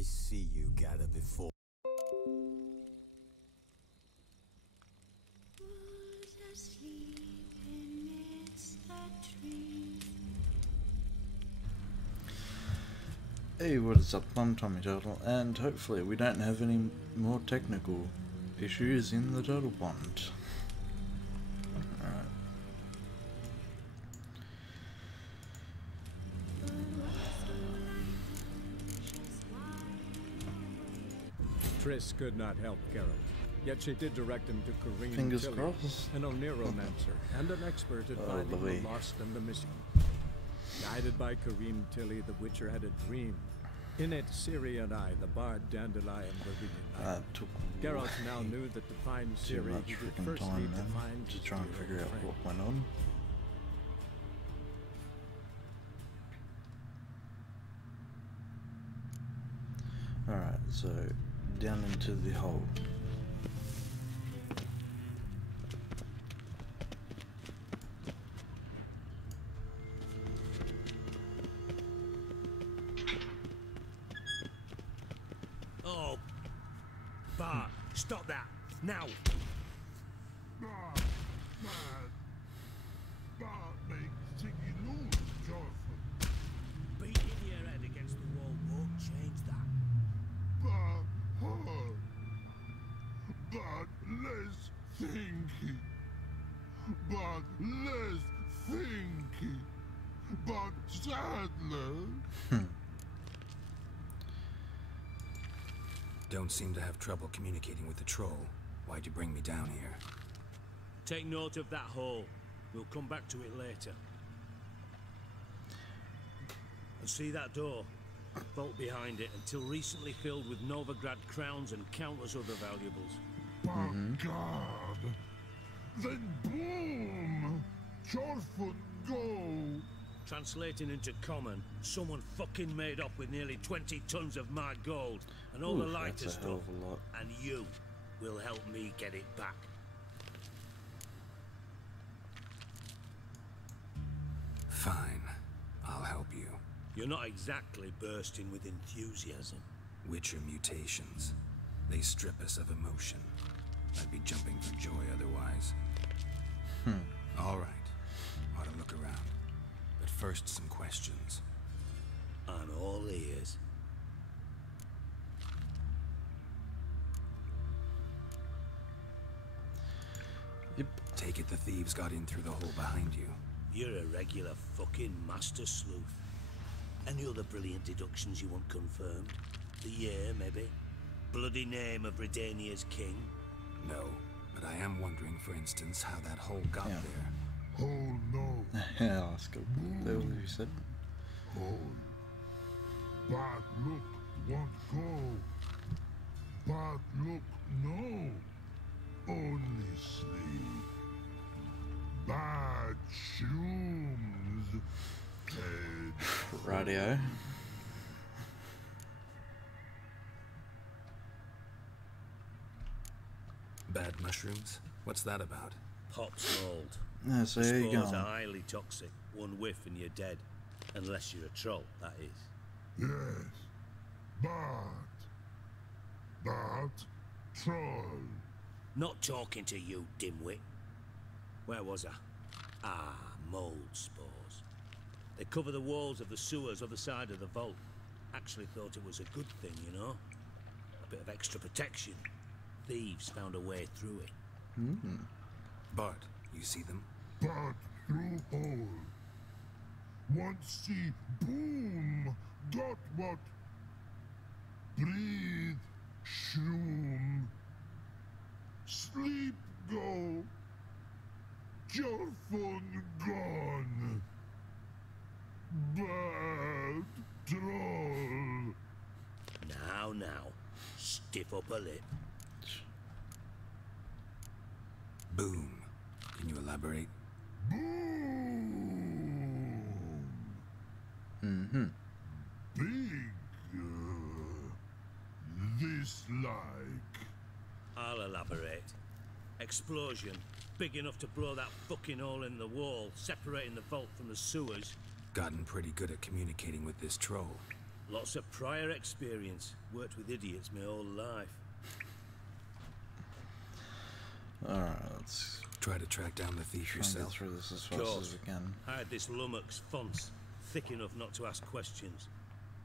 I see you gather before. Hey, what is up? I'm Tommy Turtle, and hopefully we don't have any more technical issues in the Turtle Pond. Alright. Triss could not help Geralt, yet she did direct him to Kareem Fingers Tilly, crossed. an Oniromancer and an expert at finding the lost and the missing. Guided by Kareem Tilly, the Witcher had a dream. In it, Ciri and I, the bard Dandelion, were reunited. Took Geralt now knew that to find too Ciri, much he would freaking first time need to then find to his try and dear figure old out friend. what went on. Alright, so down into the hole. Oh, Bart, stop that now! Bart makes sticky noise, Johnson. Beating your head against the wall won't change that. Bart hard. Bart less thinky. Bart less thinky. Bart Sadler. Don't seem to have trouble communicating with the troll. Why'd you bring me down here? Take note of that hole. We'll come back to it later. And see that door? Vault behind it, until recently filled with Novigrad crowns and countless other valuables. By God. Then boom! Chorfoot go! Translating into common, someone fucking made off with nearly 20 tons of my gold and all the lighter that's a stuff. hell of a lot. And you will help me get it back. Fine. I'll help you. You're not exactly bursting with enthusiasm. Witcher mutations. They strip us of emotion. I'd be jumping for joy otherwise. All right. Ought to look around. But first, some questions. I'm all ears. Yep. Take it the thieves got in through the hole behind you. You're a regular fucking master sleuth. Any other brilliant deductions you want confirmed? The year, maybe? Bloody name of Redania's king? No, but I am wondering, for instance, how that hole got Yeah. there. Oh no. Yeah, that's good. That was what you said. Oh. Bad look won't go. Bad look no. Only sleep. Bad shoes. Head. Radio. Bad mushrooms? What's that about? Pops mold. Yeah, so there you Spores go. are highly toxic. One whiff and you're dead. Unless you're a troll, that is. Yes. Bad. Bad. Troll. Not talking to you, dimwit. Where was I? Ah, mold spores. They cover the walls of the sewers other side of the vault. Actually thought it was a good thing, you know? A bit of extra protection. Thieves found a way through it. Bart, you see them? Bad through hole. Once see boom. Got what? Breathe. Shroom. Sleep go. Your phone gone. Bad troll. Now. Stiff up a lip. Boom. Can you elaborate? Boom. Big. This like. I'll elaborate. Explosion. Big enough to blow that fucking hole in the wall, separating the vault from the sewers. Gotten pretty good at communicating with this troll. Lots of prior experience. Worked with idiots my whole life. Alright, let's Try to track down the thief try and get yourself. through this as fast as we can. I had this lummox Fonce, thick enough not to ask questions.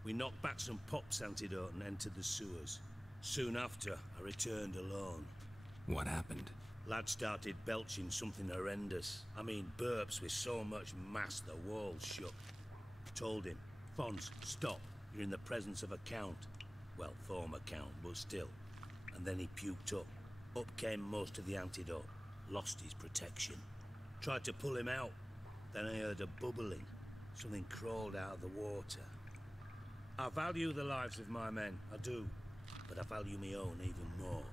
We knocked back some pops antidote and entered the sewers. Soon after, I returned alone. What happened? Lad started belching something horrendous. I mean, burps with so much mass the walls shook. Told him, Fonz, stop. You're in the presence of a count. Well, former count, but still. And then he puked up. Up came most of the antidote. Lost his protection. Tried to pull him out. Then I heard a bubbling. Something crawled out of the water. I value the lives of my men, I do. But I value my own even more.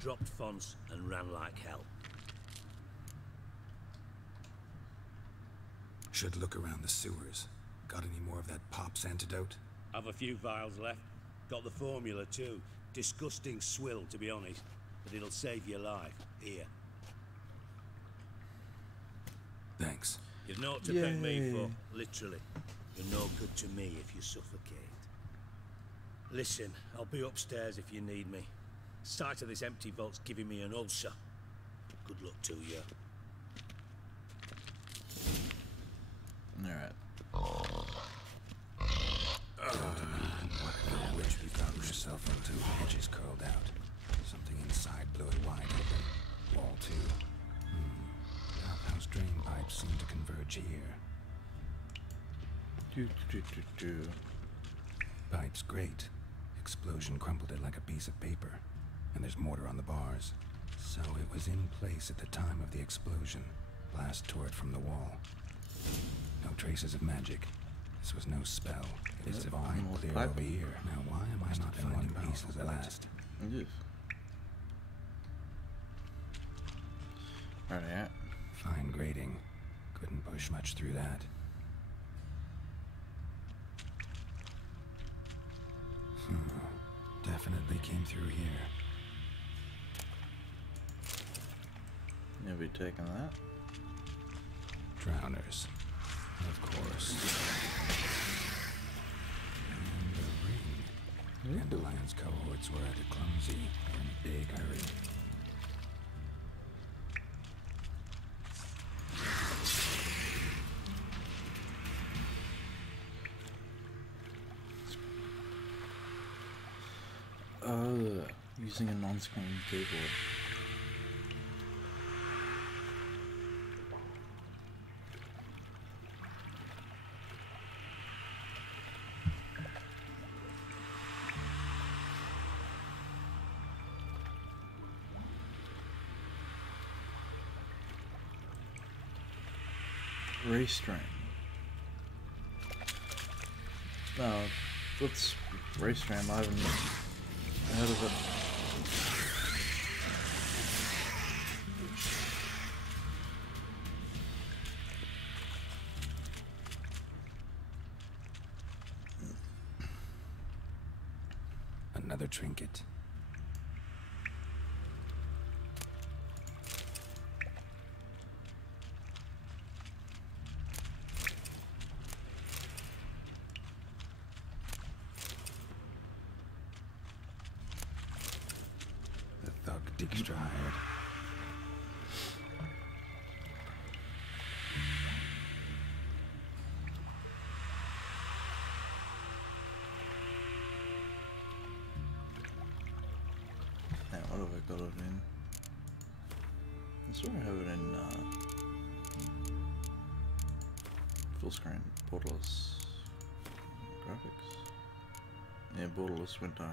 Dropped Fonz and ran like hell. Should look around the sewers. Got any more of that Pop's antidote? Have a few vials left. Got the formula too. Disgusting swill, to be honest. But it'll save your life. Here. Thanks. You've naught to thank me for, literally. You're no good to me if you suffocate. Listen, I'll be upstairs if you need me. Sight of this empty vault's giving me an ulcer. Good luck to you. Alright. What witch you found yourself into? Edges curled out. Something inside blew it wide open. Wall too. Outhouse drain pipes seem to converge here. Pipes great. Explosion crumpled it like a piece of paper. And there's mortar on the bars. So it was in place at the time of the explosion. Blast tore it from the wall. No traces of magic. This was no spell. It is divine clear pipe? over here. Now why am I not finding pieces of blast? Yes. Right, yeah. Fine grating. Couldn't push much through that. Definitely came through here. You'll be taking that. Drowners. Of course. And a ring. Dandelion's cohorts were at a clumsy and big hurry. Using a non-screen keyboard. Restream. No, what's Restream? I haven't heard of it. Another trinket. The thug Dijkstra hired. What have I got it in? I swear I have it in full screen, borderless graphics. Yeah, borderless window.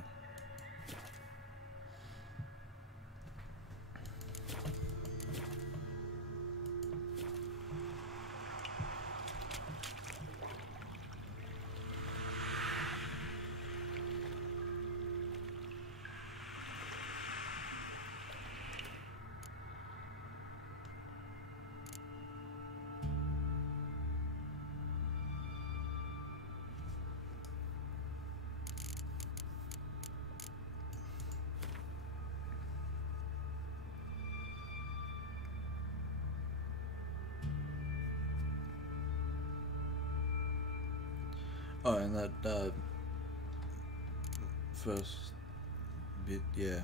Oh, and that first bit, yeah.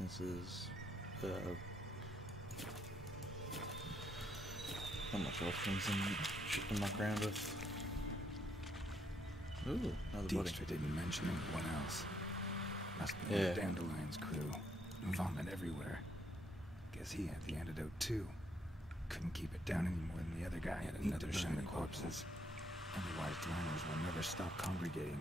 This is not much options and shit to muck around with. Ooh, another body. Dijkstra didn't mention anyone else. Must be Yeah. one of Dandelion's crew. Vomit everywhere. Guess he had the antidote too. Couldn't keep it down any more than the other guy. Had another shiny corpses. Otherwise, drowners will never stop congregating.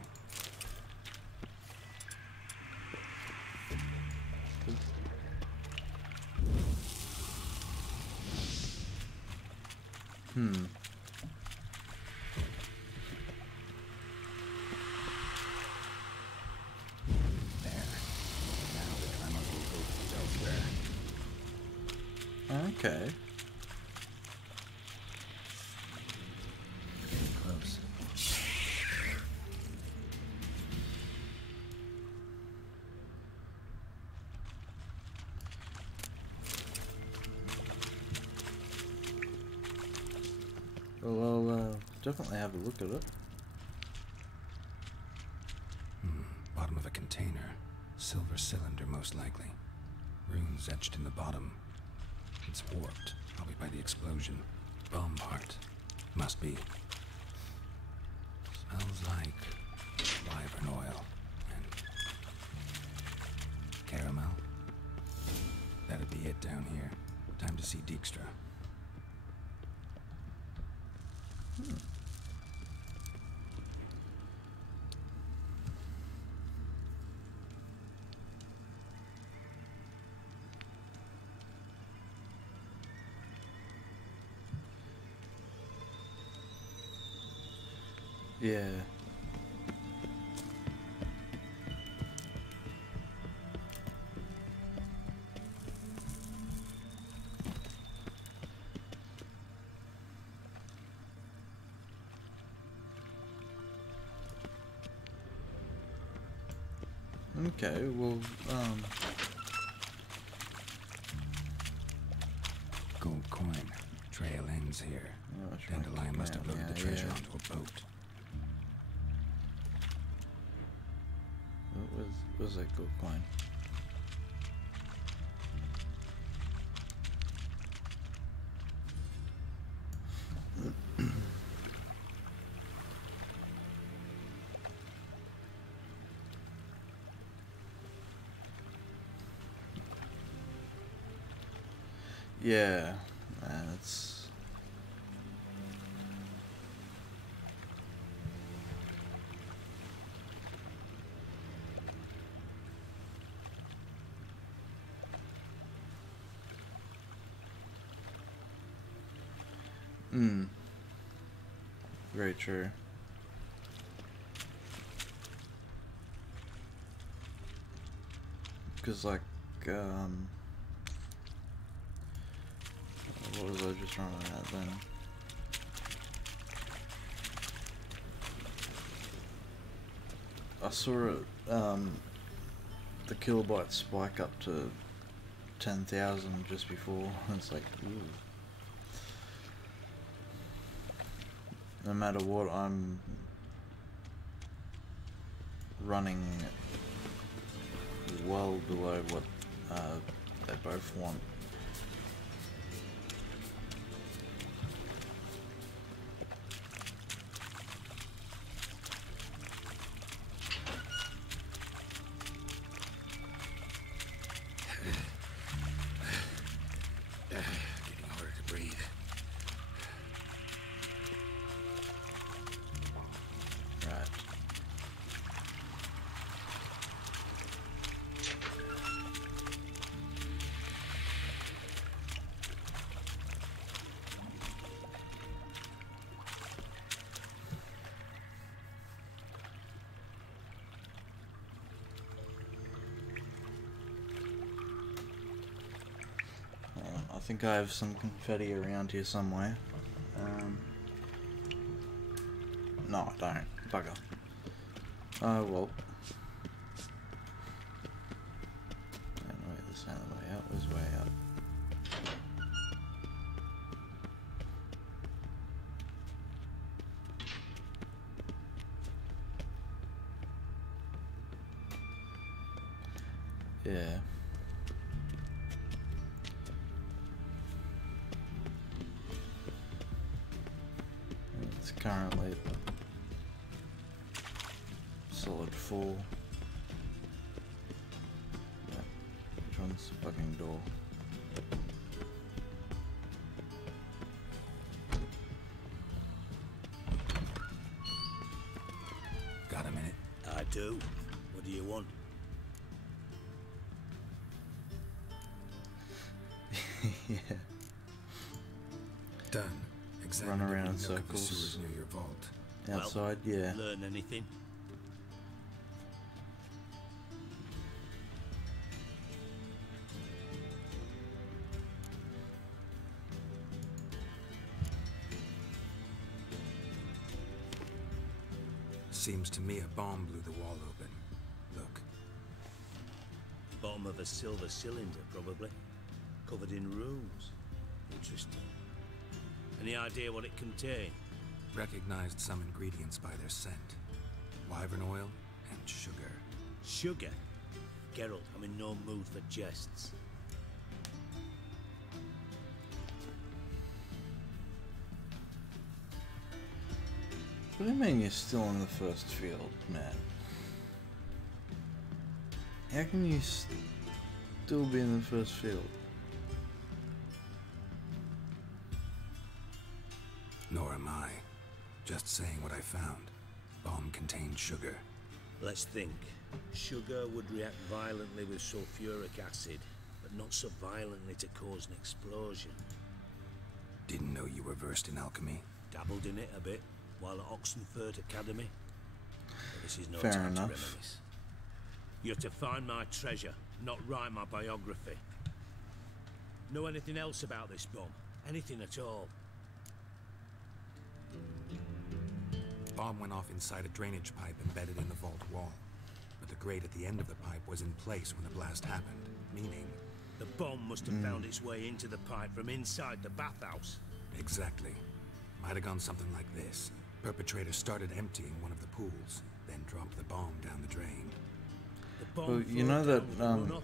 There. Now the tremors will go elsewhere. Okay. Getting close. Well, I'll definitely have a look at it. Bottom of a container. Silver cylinder, most likely. Runes etched in the bottom. It's warped, probably by the explosion. Bomb part. Must be. Smells like wyvern oil and caramel. That'd be it down here. Time to see Dijkstra. Yeah. Okay, well, Gold coin. Trail ends here. yeah, let's try and Dandelion keep must have around, loaded the yeah, treasure yeah. onto a boat. What was that gold coin? Yeah, man, it's very true. Because like what was I just running at then? I saw it, the kilobyte spike up to 10,000 just before. It's like, ooh. No matter what, I'm running well below what they both want. Getting harder to breathe. Right. I think I have some confetti around here somewhere. No, I don't. Bugger. Oh, well. And wait, this ain't the way out. This way out. Yeah. It's currently solid 4. Yeah. Which one's the fucking door? Got a minute? I do. What do you want? Yeah. Done. Examine Run around every in nook of the circles. sewers near your vault. Outside, yeah. Learn anything? Seems to me a bomb blew the wall open. Look. Bottom of a silver cylinder, probably. Covered in runes. Interesting. Any idea what it contained? Recognized some ingredients by their scent. Wyvern oil and sugar. Sugar? Geralt, I'm in no mood for jests. What do you mean you're still in the first field, man? How can you still be in the first field? Nor am I. Just saying what I found. Bomb contained sugar. Let's think. Sugar would react violently with sulfuric acid, but not so violently to cause an explosion. Didn't know you were versed in alchemy. Dabbled in it a bit while at Oxenford Academy. But this is no Fair time enough. to reminisce. You're to find my treasure, not write my biography. Know anything else about this bomb? Anything at all? Bomb went off inside a drainage pipe embedded in the vault wall. But the grate at the end of the pipe was in place when the blast happened, meaning... The bomb must have found its way into the pipe from inside the bathhouse. Exactly. Might have gone something like this. Perpetrator started emptying one of the pools, then dropped the bomb down the drain. The bomb Well, you flowed know that down with the runoff,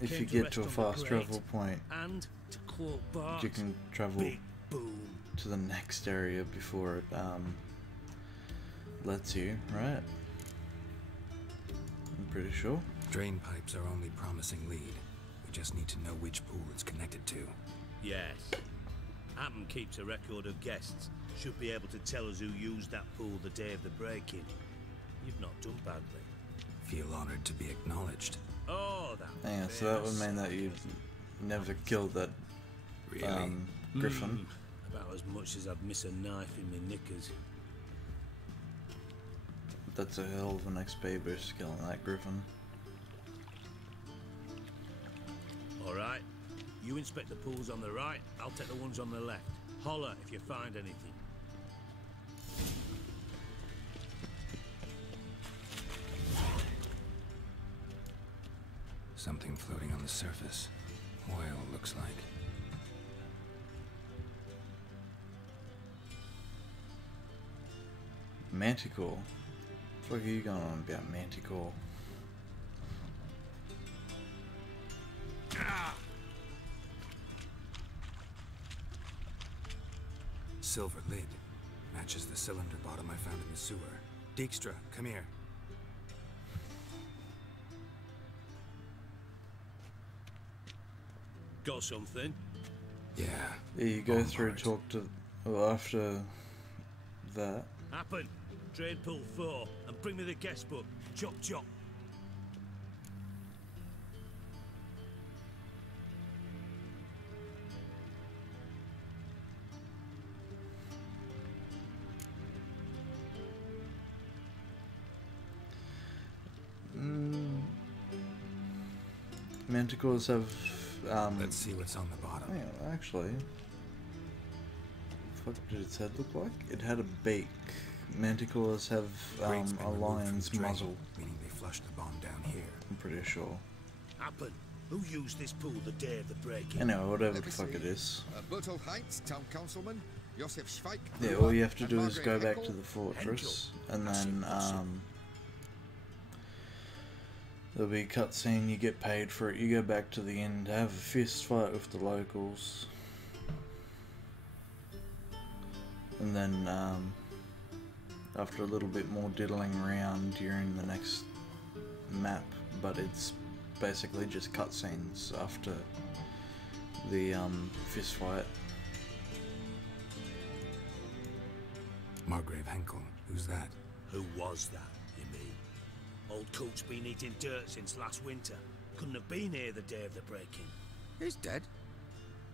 if came you to get rest to a on the fast grate, travel point, and, to quote Bart, you can travel big boom. to the next area before it lets you, right? I'm pretty sure. Drain pipes are only promising lead. We just need to know which pool it's connected to. Yes. Hammond keeps a record of guests. Should be able to tell us who used that pool the day of the break-in. You've not done badly. Feel honored to be acknowledged. Oh, that Yeah, so that would famous mean that you never killed that Really? griffin. About as much as I'd miss a knife in my knickers. That's a hell of an XP boost killing that griffin. Alright. You inspect the pools on the right, I'll take the ones on the left. Holler if you find anything. Something floating on the surface. Oil, looks like. Manticore? What are you going on about Manticore? Silver lid. Matches the cylinder bottom I found in the sewer. Dijkstra, come here. Got something? Yeah. Yeah, you go Bomb through, part. talk to... Well, after that... Happen. Trade pool 4 and bring me the guest book. Chop chop. Manticores have... Let's see what's on the bottom. hang on, actually... What did its head look like? It had a beak. Manticores have Grate's been a removed from lion's the drain, muzzle, meaning they flushed the bomb down here. I'm pretty sure. Happen. Who used this pool the day of the break-in? Anyway, whatever Let the me fuck see. it is. Bertolt Heinz, town councilman, Josef Schweik. Yeah, all you have to and do is Margaret go back Henkel. to the fortress, Henkel. and That's then, impossible. There'll be a cutscene, you get paid for it, you go back to the inn to have a fist fight with the locals. And then, after a little bit more diddling around, you're in the next map, but it's basically just cutscenes after the, fist fight. Margrave Henkel, who's that? Who was that, you mean? Old Coot's been eating dirt since last winter. Couldn't have been here the day of the break-in. He's dead?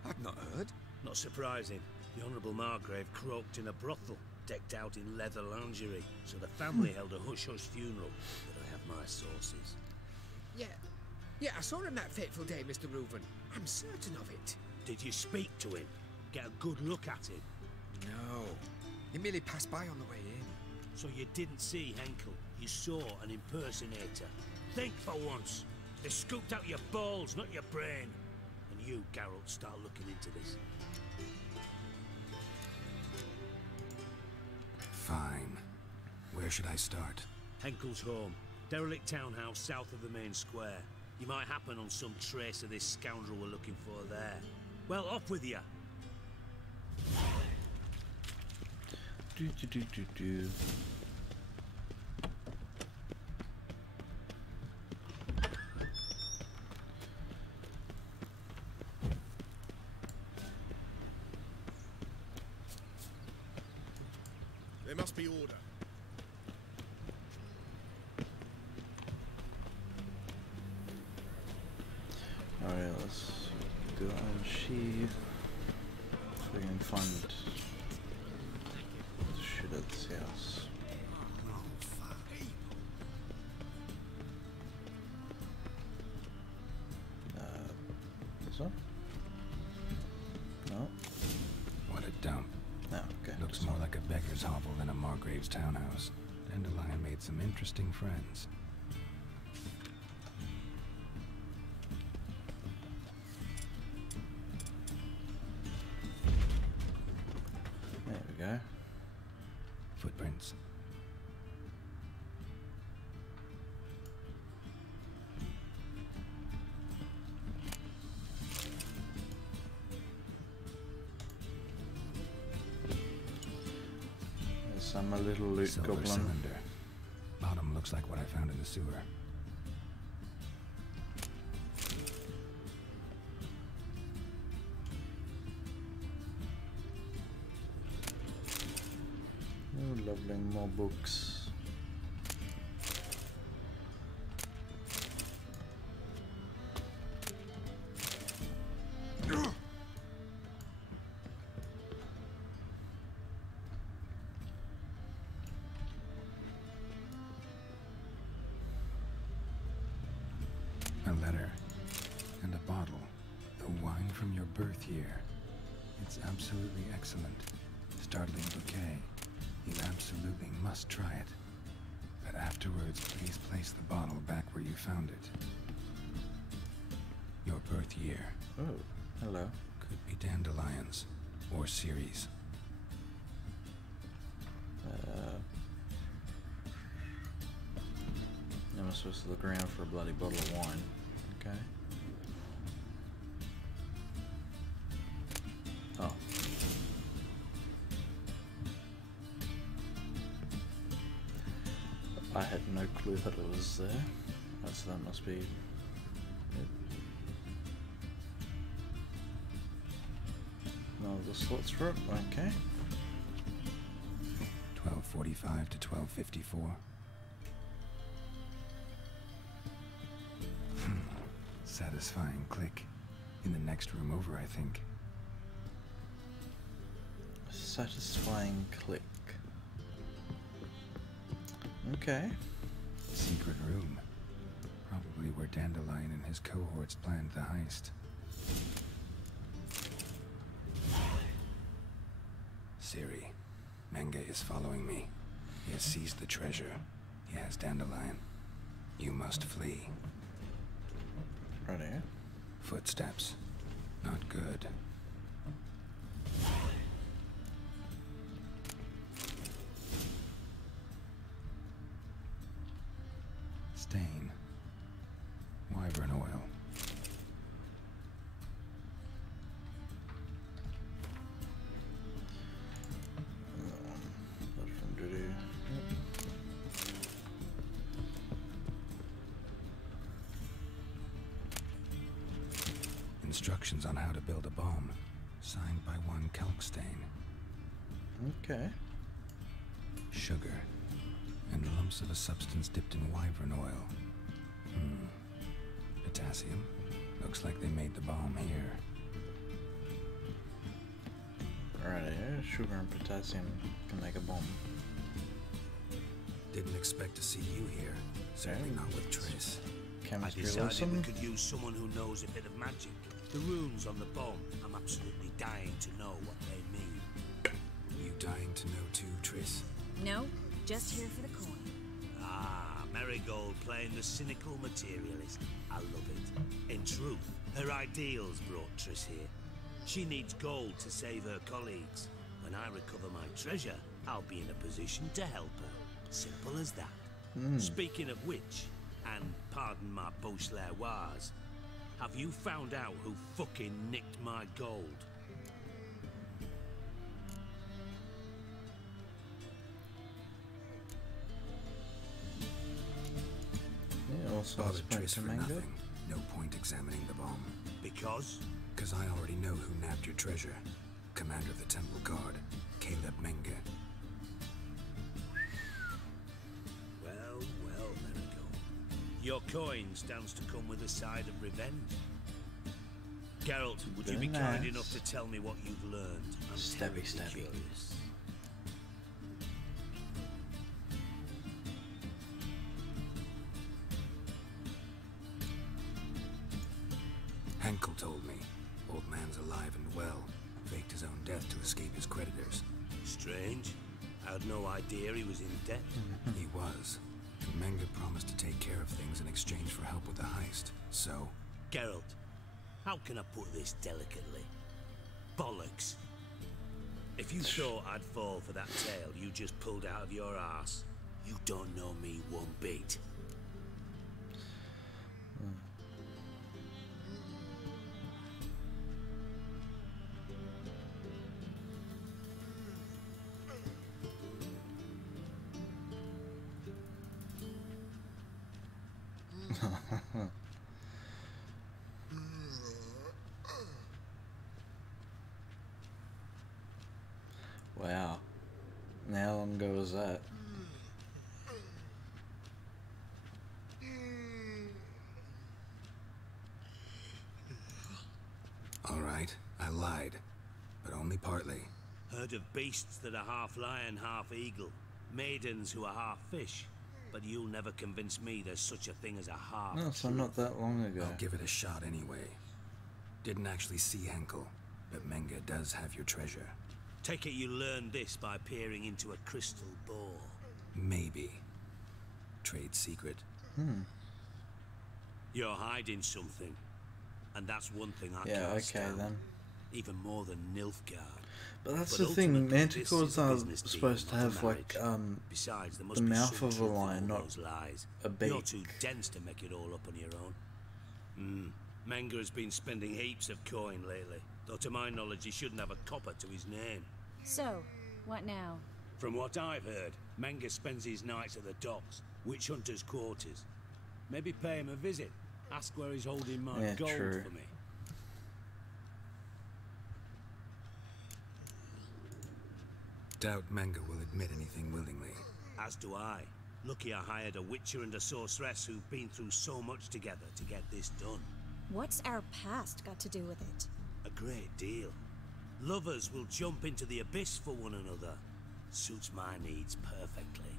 I've not heard. Not surprising. The Honourable Margrave croaked in a brothel, decked out in leather lingerie, so the family held a hush-hush funeral, but I have my sources. Yeah, I saw him that fateful day, Mr. Reuven. I'm certain of it. Did you speak to him? Get a good look at him? No. He merely passed by on the way in. So you didn't see Henkel, you saw an impersonator. Think for once. They scooped out your balls, not your brain. And you, Geralt, start looking into this. Fine. Where should I start? Henkel's home. Derelict townhouse south of the main square. You might happen on some trace of this scoundrel we're looking for there. Well, off with you. Do. There must be order. Alright, let's go and see if we can find shit at this house. This one? No? What a dump. No, okay. Looks more like a beggar's hovel than a Margrave's townhouse. Dandelion made some interesting friends. There we go. Footprints. There's some little loot Silver goblin. cylinder. Bottom looks like what I found in the sewer. Oh, lovely, more books. A letter. And a bottle. The wine from your birth year. It's absolutely excellent. Startling bouquet. You absolutely must try it. But afterwards, please place the bottle back where you found it. Your birth year. Oh, hello. Could be dandelions. Or Ceres. I'm supposed to look around for a bloody bottle of wine. Okay. Oh. I had no clue that it was there. That must be it. No, the slots for it. Okay. 1245 to 1254. Satisfying click. In the next room over, I think. Satisfying click. Okay. Secret room. Probably where Dandelion and his cohorts planned the heist. Siri, Menge is following me. He has seized the treasure. He has Dandelion. You must flee. Right here. Footsteps. Not good. Stain. instructions on how to build a bomb, signed by one Kalkstain. Okay. Sugar, and lumps of a substance dipped in wyvern oil. Potassium. Looks like they made the bomb here. Right, yeah, sugar and potassium can make a bomb. Didn't expect to see you here. Certainly not with Triss. I Chemistry decided we lesson. could use someone who knows a bit of magic. The runes on the bomb, I'm absolutely dying to know what they mean. You dying to know too, Triss? No, just here for the coin. Ah, Marigold playing the cynical materialist. I love it. In truth, her ideals brought Triss here. She needs gold to save her colleagues. When I recover my treasure, I'll be in a position to help her. Simple as that. Speaking of which, and pardon my Beauclervoise, have you found out who fucking nicked my gold? Yeah, also Bothered spoke Triss to for Mango. nothing. No point examining the bomb. Because? Because I already know who nabbed your treasure. Commander of the Temple Guard, Caleb Menge. Well, Marigold. Your coin stands to come with a side of revenge. Geralt, would you be Very kind nice. enough to tell me what you've learned? I'm Stabby, terribly stabby. curious. Henkel told me. Old man's alive and well. Faked his own death to escape his creditors. Strange. I had no idea he was in debt. He was. And Menge promised to take care of things in exchange for help with the heist. So, Geralt, how can I put this delicately? Bollocks. If you thought I'd fall for that tale you just pulled out of your arse, you don't know me one bit. Wow. And how long ago was that? alright, I lied. But only partly. Heard of beasts that are half lion, half eagle. Maidens who are half fish. But you'll never convince me there's such a thing as a half. No, so not that long ago. I'll give it a shot anyway. Didn't actually see Henkel, but Menge does have your treasure. Take it you learned this by peering into a crystal ball. Maybe. Trade secret. You're hiding something. And that's one thing I Yeah, can't okay stand. then. Even more than Nilfgaard. But that's But the thing, ultimately, this manticores is a are business deal, supposed to not a have like marriage. Besides, there must the be mouth some of a truth in lion, all not those lies. a You're beak. too dense to make it all up on your own. Menge has been spending heaps of coin lately. Though to my knowledge he shouldn't have a copper to his name. So, what now? From what I've heard, Menge spends his nights at the docks, witch hunters' quarters. Maybe pay him a visit. Ask where he's holding my Yeah, gold true. for me. Doubt Menge will admit anything willingly. As do I. Lucky I hired a witcher and a sorceress who've been through so much together to get this done. What's our past got to do with it? A great deal. Lovers will jump into the abyss for one another. Suits my needs perfectly.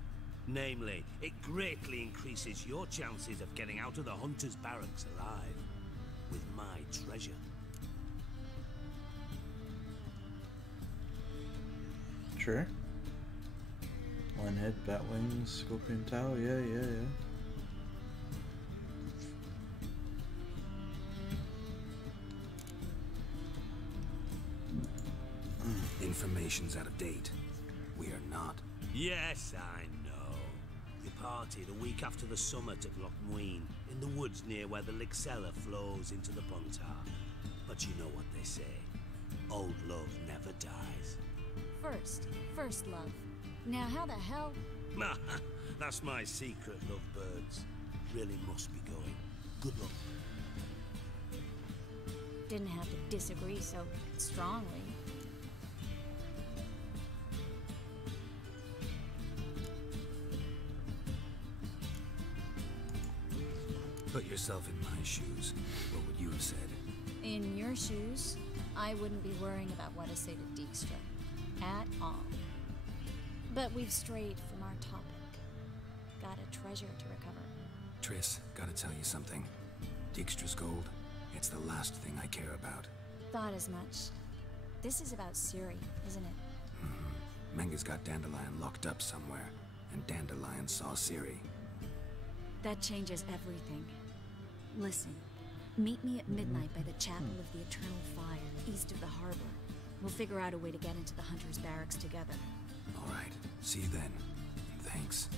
Namely, it greatly increases your chances of getting out of the hunter's barracks alive. With my treasure. Sure. Linehead, bat wings, scorpion tail, yeah. Information's out of date. We are not. Yes, I know. The party the week after the summit at Loch Muin, in the woods near where the Lixella flows into the Pontar. But you know what they say. Old love never dies. First love. Now how the hell? That's my secret, lovebirds. Really must be going. Good luck. Didn't have to disagree so strongly. Put yourself in my shoes. What would you have said? In your shoes, I wouldn't be worrying about what I say to Dijkstra. At all. But we've strayed from our topic. Got a treasure to recover. Triss, gotta tell you something. Dijkstra's gold, it's the last thing I care about. Thought as much. This is about Ciri, isn't it? Menga's got Dandelion locked up somewhere, and Dandelion saw Ciri. That changes everything. Listen, meet me at midnight by the Chapel of the Eternal Fire, east of the harbor. We'll figure out a way to get into the Hunter's Barracks together. All right, see you then. Thanks.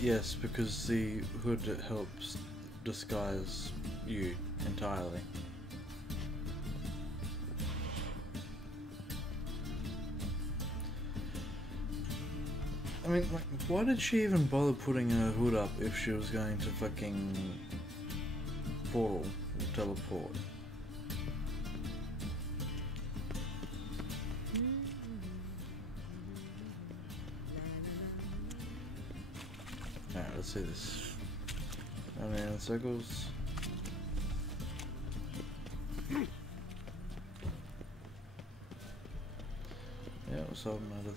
Yes, because the hood helps disguise you entirely. I mean, like, why did she even bother putting her hood up if she was going to fucking portal, teleport? Alright, let's see this. Around in circles. Yeah, we'll solve another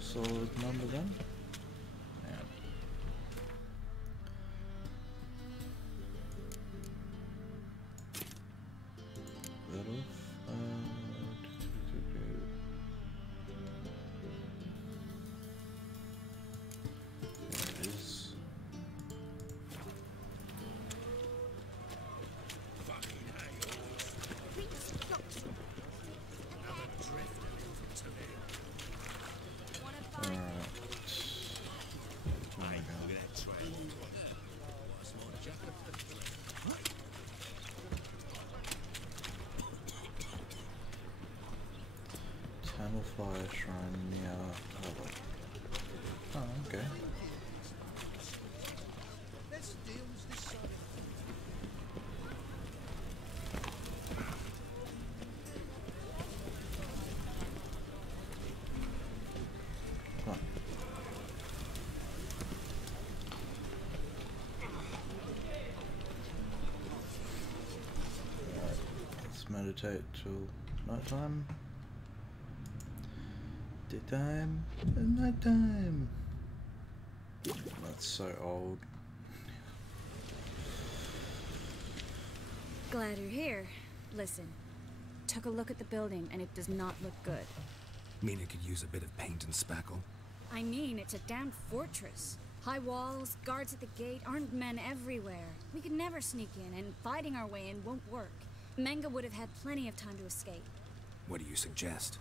solid number then. Yeah. That off. There it is. Fire shrine near harbor. Oh, okay. Huh. Alright, let's meditate till night time. Daytime and nighttime. That's so old. Glad you're here. Listen, took a look at the building and it does not look good. Mina could use a bit of paint and spackle. I mean, it's a damn fortress. High walls, guards at the gate, armed men everywhere. We could never sneak in, and fighting our way in won't work. Menga would have had plenty of time to escape. What do you suggest?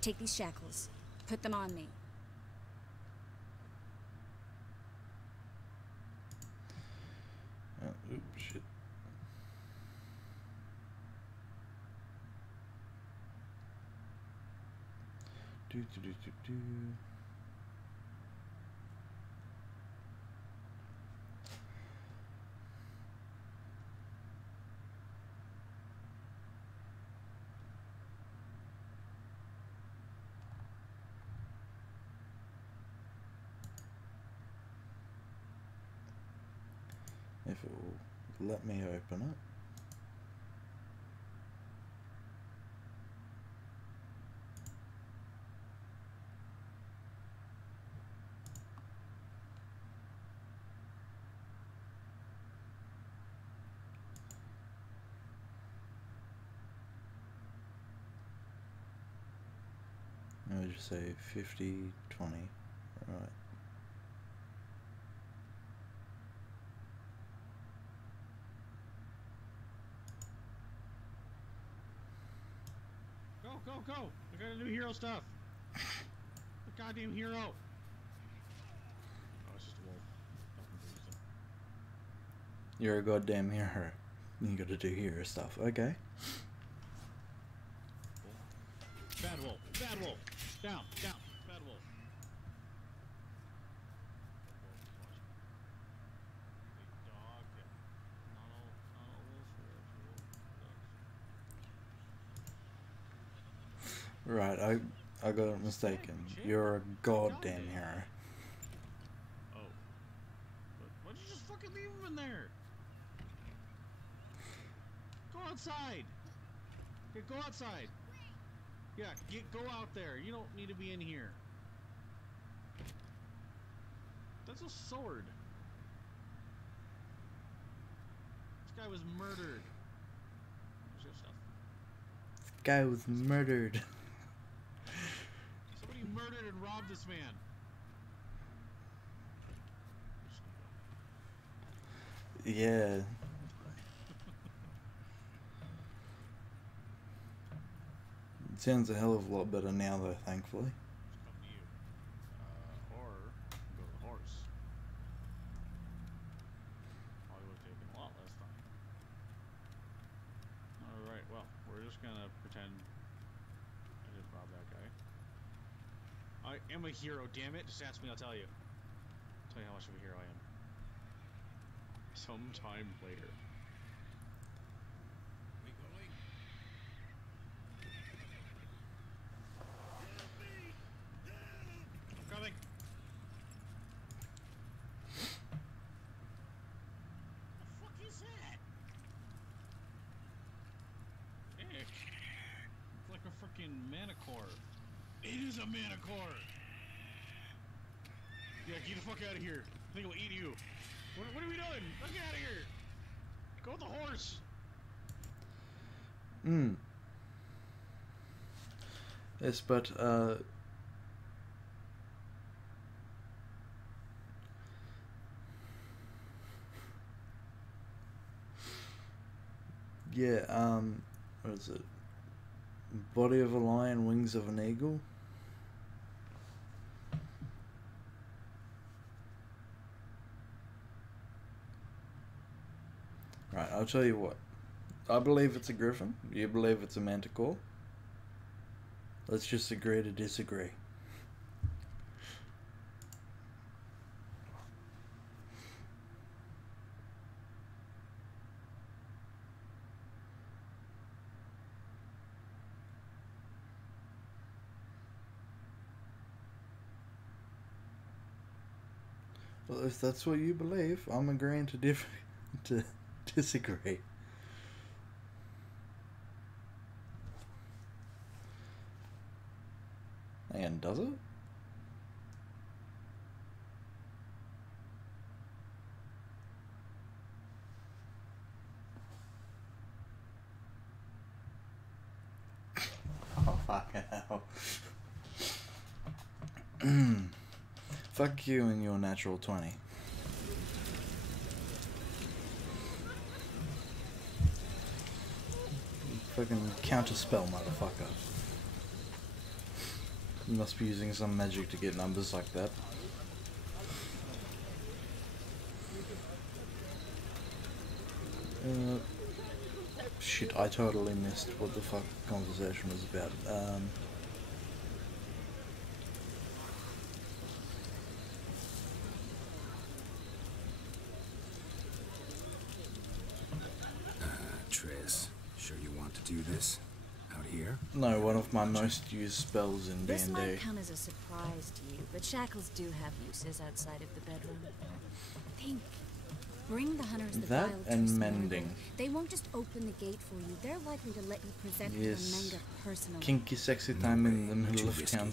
Take these shackles. Put them on me. Oh, oops, shit. Do. If it will let me open it. I would just say 50, 20, right. Go! I got a new hero stuff. The goddamn hero. Oh, it's just a wolf. You're a goddamn hero. You gotta do hero stuff. Okay. Bad wolf. Down. Bad wolf. Right, I got it mistaken. You're a goddamn hero. Oh. Why'd you just fucking leave him in there? Go outside. Yeah, go outside. Yeah, go out there. You don't need to be in here. That's a sword. This guy was murdered. Where's your stuff? This guy was murdered. Somebody murdered and robbed this man. Yeah. It sounds a hell of a lot better now, though, thankfully. Come to you. Or go to the horse. Probably would have taken a lot less time. Alright, well, we're just gonna pretend I just robbed that guy. I am a hero, damn it. Just ask me, I'll tell you. I'll tell you how much of a hero I am. Sometime later. Coming. The fuck is that? Hey, it's like a freaking manicore. It is a manicore. Yeah, get the fuck out of here. I think it'll eat you. What are we doing? Let's get out of here. Go with the horse. Yes, but, yeah, what is it? Body of a lion, wings of an eagle? Right, I'll tell you what. I believe it's a griffin. You believe it's a manticore. Let's just agree to disagree. Well, if that's what you believe, I'm agreeing to disagree. And does it? Oh, fucking hell. Fuck you and your natural 20. Fucking counterspell, motherfucker. You must be using some magic to get numbers like that. Shit, I totally missed what the fuck the conversation was about. Triss, sure you want to do this? Out here? No, one of my most used spells in D&D. This might come as a surprise to you, but shackles do have uses outside of the bedroom. Think. Bring the hunters the That vial and to mending. They won't just open the gate for you. They're likely to let you present to Yes. the Menga personally. Kinky sexy time in the middle of town.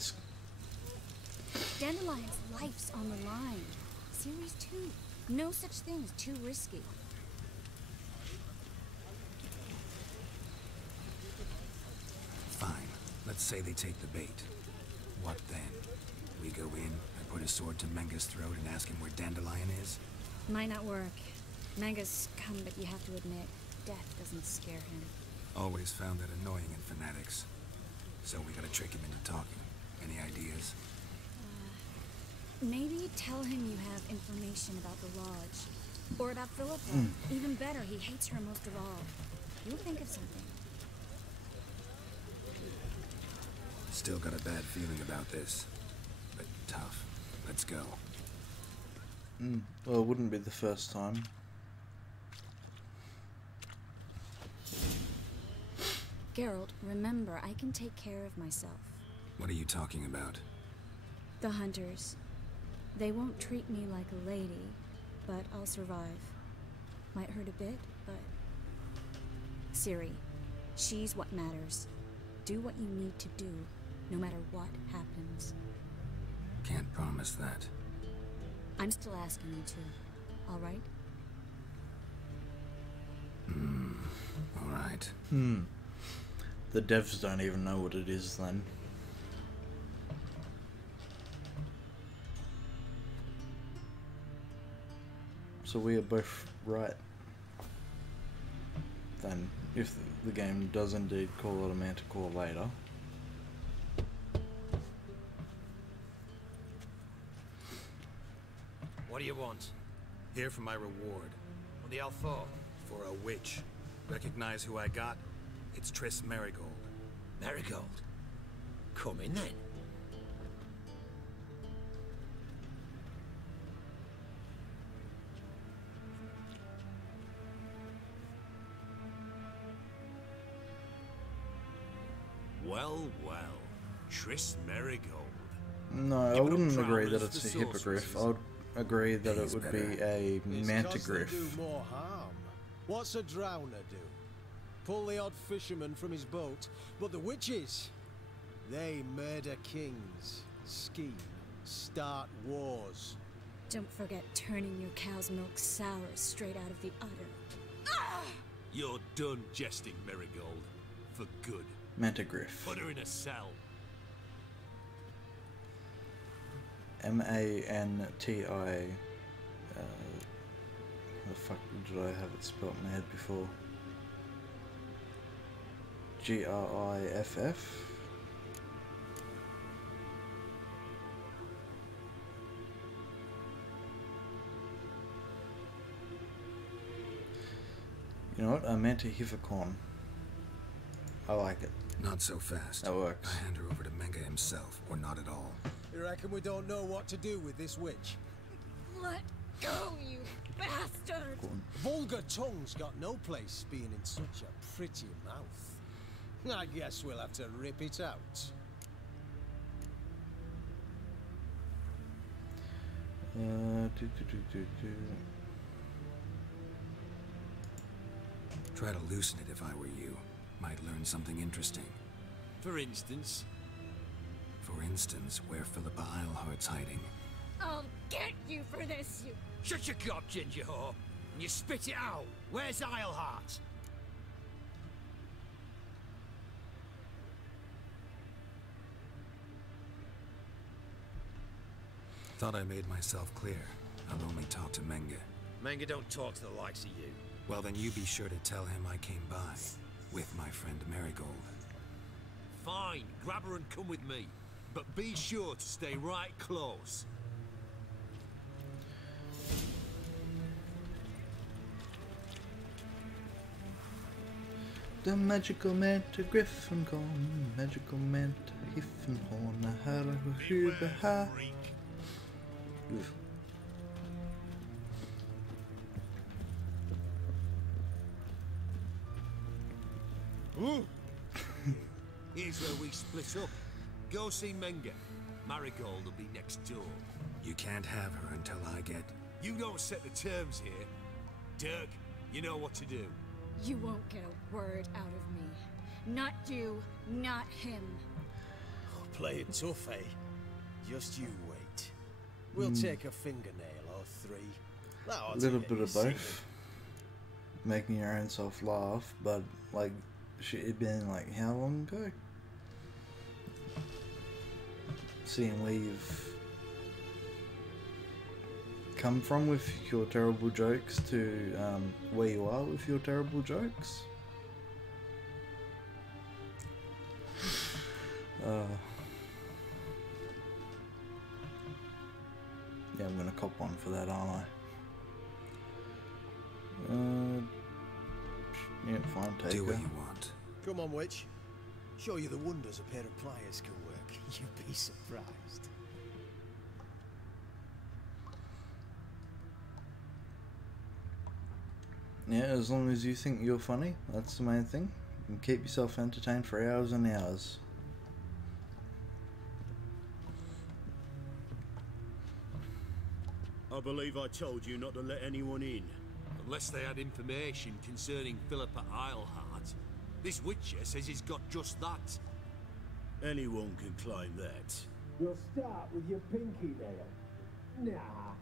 Dandelion's life's on the line. Series 2. No such thing as too risky. Fine. Let's say they take the bait. What then? We go in, I put a sword to Menga's throat and ask him where Dandelion is? Might not work. Manga's scum, but you have to admit, death doesn't scare him. Always found that annoying in fanatics. So we gotta trick him into talking. Any ideas? Maybe tell him you have information about the lodge. Or about Philippa. Even better, he hates her most of all. You'll think of something. Still got a bad feeling about this. But tough. Let's go. Well, it wouldn't be the first time. Geralt, remember, I can take care of myself. What are you talking about? The hunters. They won't treat me like a lady, but I'll survive. Might hurt a bit, but... Ciri, she's what matters. Do what you need to do, no matter what happens. Can't promise that. I'm still asking you to, all right? All right. The devs don't even know what it is then. So we are both right. Then, if the game does indeed call it a manticore later. What do you want? Here for my reward. What the hell for? For a witch. Recognize who I got? It's Triss Merigold. Marigold. Come in then. Well, well. Triss Merigold. No, I wouldn't agree that it's a hippogriff. I would agree that it would be a mantigriff. Do more harm. What's a drowner do? Pull the odd fisherman from his boat, but the witches, they murder kings, scheme, start wars. Don't forget turning your cow's milk sour straight out of the udder. You're done jesting, Merigold. For good. Mantigriff. Put her in a cell. M-A-N-T-I. How the fuck did I have it spelt in my head before? G-R-I-F-F. You know what? A Mantihificorn. I like it. Not so fast. That works. I hand her over to Menga himself, or not at all. You reckon we don't know what to do with this witch? Let go, you bastard! Vulgar tongue's got no place being in such a pretty mouth. I guess we'll have to rip it out. Try to loosen it if I were you. Might learn something interesting. For instance? For instance, where Philippa Eilhart's hiding. I'll get you for this, you... Shut your gob, ginger whore, and you spit it out. Where's Eilhart? Thought I made myself clear. I'll only talk to Menga. Menga don't talk to the likes of you. Well, then you be sure to tell him I came by. With my friend Merigold. Fine, grab her and come with me. But be sure to stay right close. The magical Mantigriff gone, magical Mantihiffenhorn, a hara huba ha. Here's where we split up. Go see Menga. Marigold will be next door. You can't have her until I get... You don't set the terms here. Dirk, you know what to do. You won't get a word out of me. Not you, not him. Play it tough, eh? Just you wait. We'll take a fingernail or three. A little bit of both. Making your own self laugh, but like, shit had been like how long ago? Seeing where you've come from with your terrible jokes to where you are with your terrible jokes. Yeah, I'm gonna cop one for that, aren't I? Yeah, fine, take Do what her. you want. Come on, witch. Show you the wonders a pair of pliers can work. You'd be surprised. Yeah, as long as you think you're funny, that's the main thing. can keep yourself entertained for hours and hours. I believe I told you not to let anyone in. Unless they had information concerning Philippa Eilhart. This Witcher says he's got just that. Anyone can claim that. We'll start with your pinky nail. Nah,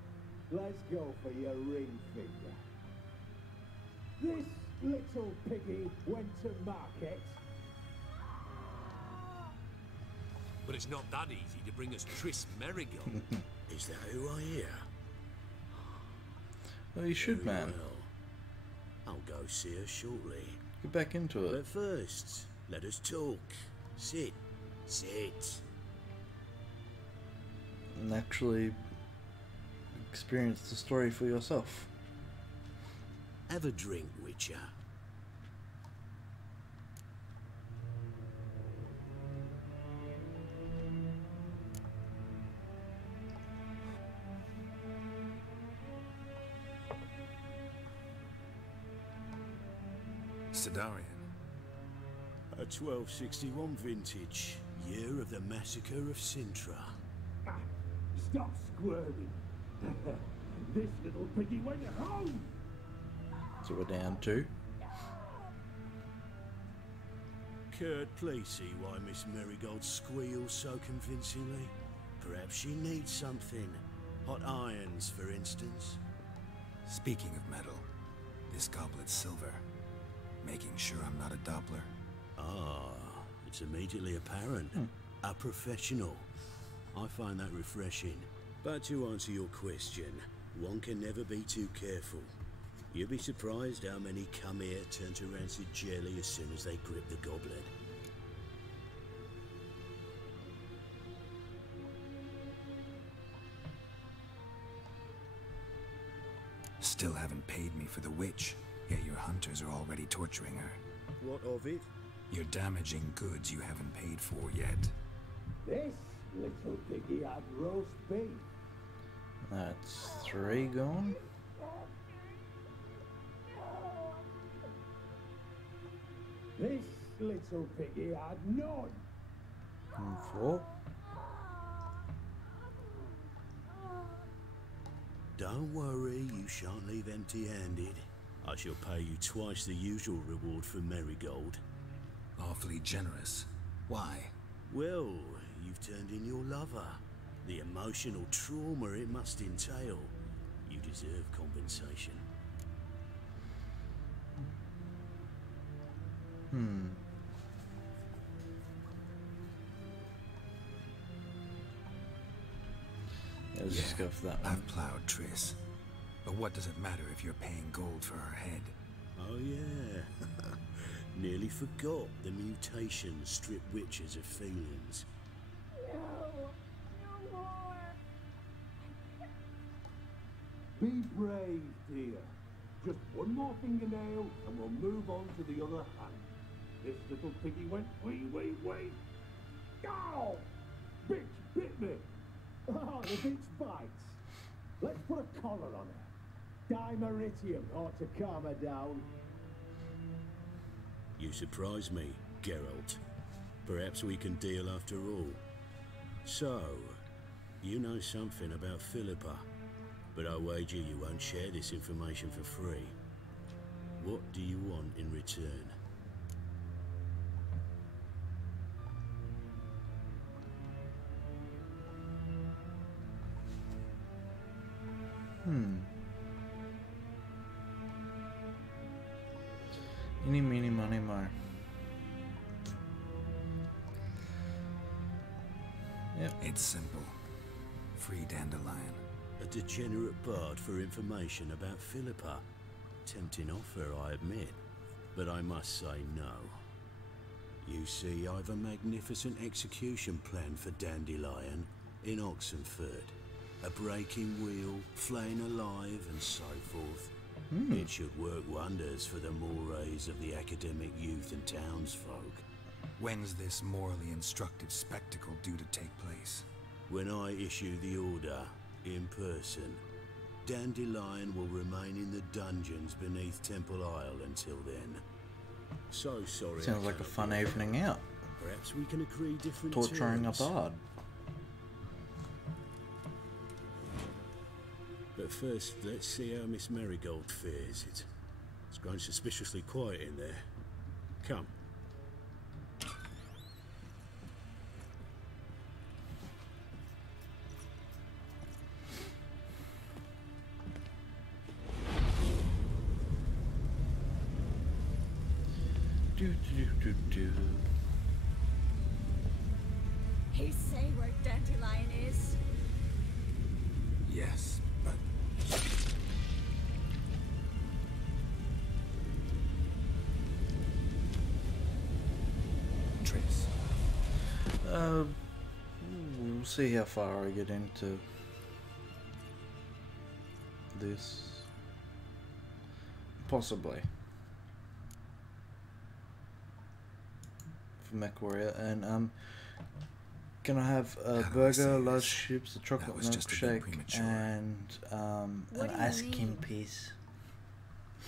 let's go for your ring finger. This little piggy went to market. But it's not that easy to bring us Triss Merigold. Is that who I hear? Well, you should, Very man. well. I'll go see her shortly. Get back into it. But first, let us talk. Sit. Sit. And actually experience the story for yourself. Have a drink, Witcher. Sidarian. A 1261 vintage, year of the massacre of Sintra. Stop squirming. This little piggy went home. So we're down to. Kurt, please see why Miss Merigold squeals so convincingly. Perhaps she needs something. Hot irons, for instance. Speaking of metal, this goblet's silver. Making sure I'm not a Doppler. Ah, it's immediately apparent. A professional. I find that refreshing. But to answer your question, one can never be too careful. You'll be surprised how many come here turn to rancid jelly as soon as they grip the goblet. Still haven't paid me for the witch, yet your hunters are already torturing her. What of it? You're damaging goods you haven't paid for yet. This little piggy had roast beef. That's 3 gone. This little piggy had none. And 4. Don't worry, you shan't leave empty-handed. I shall pay you twice the usual reward for Merigold. Awfully generous. Why? Well, you've turned in your lover. The emotional trauma it must entail. You deserve compensation. Yeah, let's just go for that one. I've plowed Triss. But what does it matter if you're paying gold for her head? Oh yeah. Nearly forgot the mutations strip witches of feelings. Be brave, dear. Just one more fingernail and we'll move on to the other hand. This little piggy went wee. Ow! Bitch bit me. Oh, the bitch bites. Let's put a collar on her. Dimeritium ought to calm her down. You surprise me, Geralt. Perhaps we can deal after all. So, you know something about Philippa, but I wager you won't share this information for free. What do you want in return? Eeny, meeny, miny, mo. Yep. It's simple. Free Dandelion. A degenerate bard for information about Philippa. Tempting offer, I admit, but I must say no. You see, I've a magnificent execution plan for Dandelion in Oxenford. A breaking wheel, flaying alive, and so forth. It should work wonders for the mores of the academic youth and townsfolk. When's this morally instructive spectacle due to take place? When I issue the order, in person, Dandelion will remain in the dungeons beneath Temple Isle until then. So sorry. Sounds like a fun evening out. Perhaps we can agree different Torturing terms. a bard. But first, let's see how Miss Marigold fares. It's grown suspiciously quiet in there. Come. He say where Dandelion is? Yes, but Trace. We'll see how far I get into this. Possibly. For MechWarrior, and can I have a burger, large chips, a chocolate milkshake, and an ice cream piece?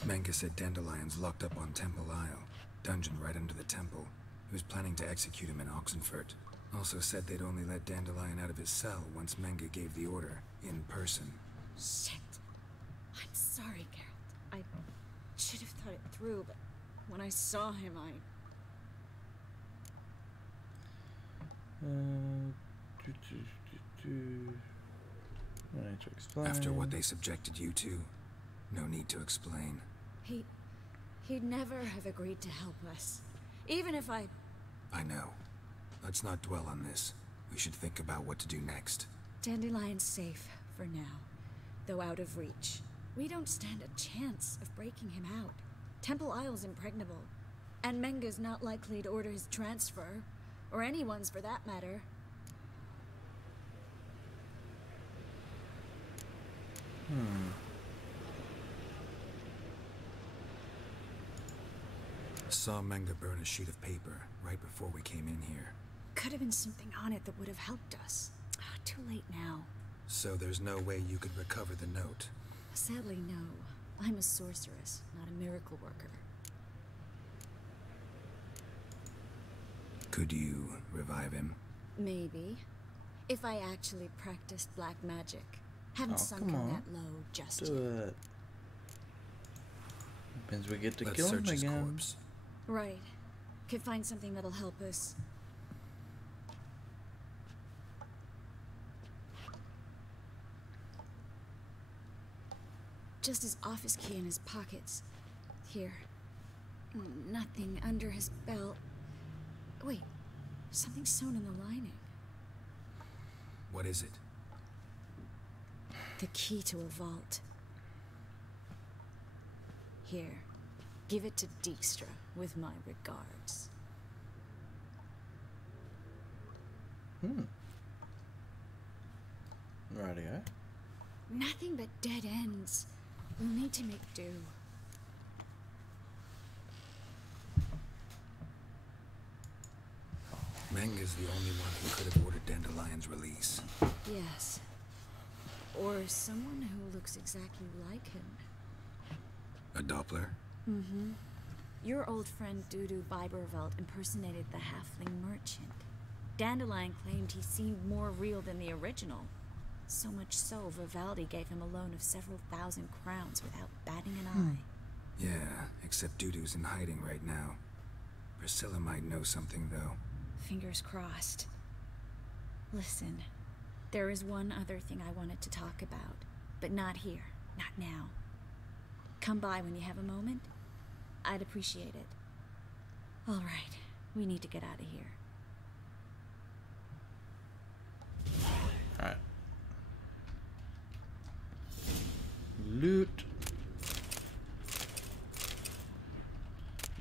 Manga said Dandelion's locked up on Temple Isle, dungeon right under the temple. He was planning to execute him in Oxenfurt. Also said they'd only let Dandelion out of his cell once Manga gave the order, in person. Shit. I'm sorry, Geralt. I should have thought it through, but when I saw him, I need to explain. After what they subjected you to, no need to explain. He'd never have agreed to help us. Even if I know. Let's not dwell on this. We should think about what to do next. Dandelion's safe for now, though out of reach. We don't stand a chance of breaking him out. Temple Isle's impregnable, and Menga's not likely to order his transfer, or anyone's for that matter. Saw Manga burn a sheet of paper right before we came in here. Could have been something on it that would have helped us. Too late now. So there's no way you could recover the note? Sadly, no. I'm a sorceress, not a miracle worker. Could you revive him? Maybe. If I actually practiced black magic. Haven't sunk in that low just yet. Do it. Means we get to Let's kill him search his again. corpse. Right. Could find something that'll help us. Just his office key in his pockets. Here. Nothing under his belt. Wait. Something sewn in the lining. What is it? The key to a vault. Here. Give it to Dijkstra with my regards. Rightio. Nothing but dead ends. We'll need to make do. Manga's the only one who could have ordered Dandelion's release. Yes. Or someone who looks exactly like him. A Doppler? Mm-hmm. Your old friend Dudu Biberveld impersonated the halfling merchant. Dandelion claimed he seemed more real than the original. So much so, Vivaldi gave him a loan of several thousand crowns without batting an eye. Yeah, except Dudu's in hiding right now. Priscilla might know something, though. Fingers crossed. Listen, there is one other thing I wanted to talk about, but not here, not now. Come by when you have a moment. I'd appreciate it. All right, we need to get out of here. Alright. Loot.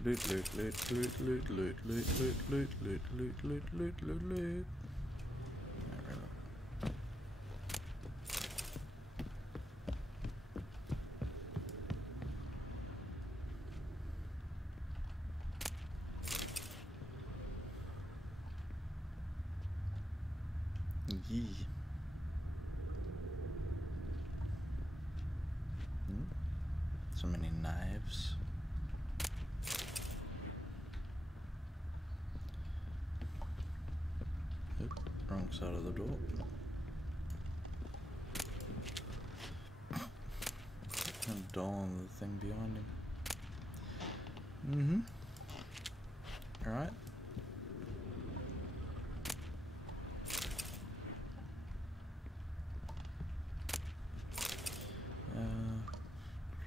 Loot, loot, loot, loot, loot, loot, loot, loot, loot, loot, loot, loot, loot, loot, loot. Yee. So many knives. Wrong side of the door. And door on the thing behind him. Alright.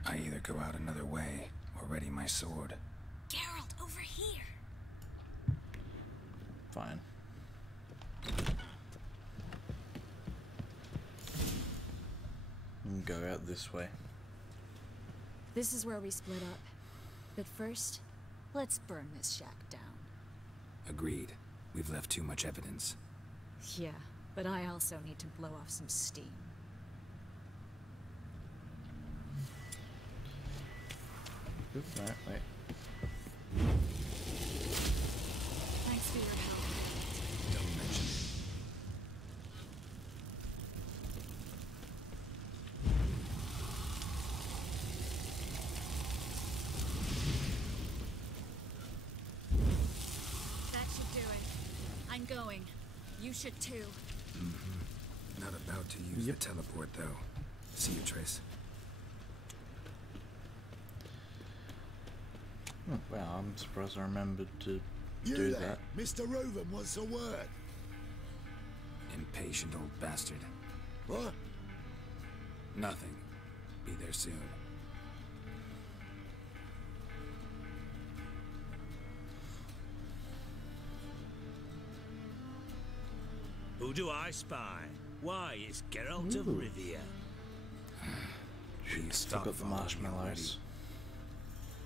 I either go out another way or ready my sword. Geralt, over here. Fine. And go out this way. This is where we split up. But first, let's burn this shack down. Agreed. We've left too much evidence. Yeah, but I also need to blow off some steam. Oops, right, wait. Thanks for your help. Don't mention it. That should do it. I'm going. You should too. Not about to use the teleport, though. See you, Trace. Oh, wow, I'm surprised I remembered to do that. Mr. Reuven wants a word. Impatient old bastard. What? Nothing. Be there soon. Who do I spy? Why, it's Geralt of Rivia. Please stop Forgot the following me marshmallows.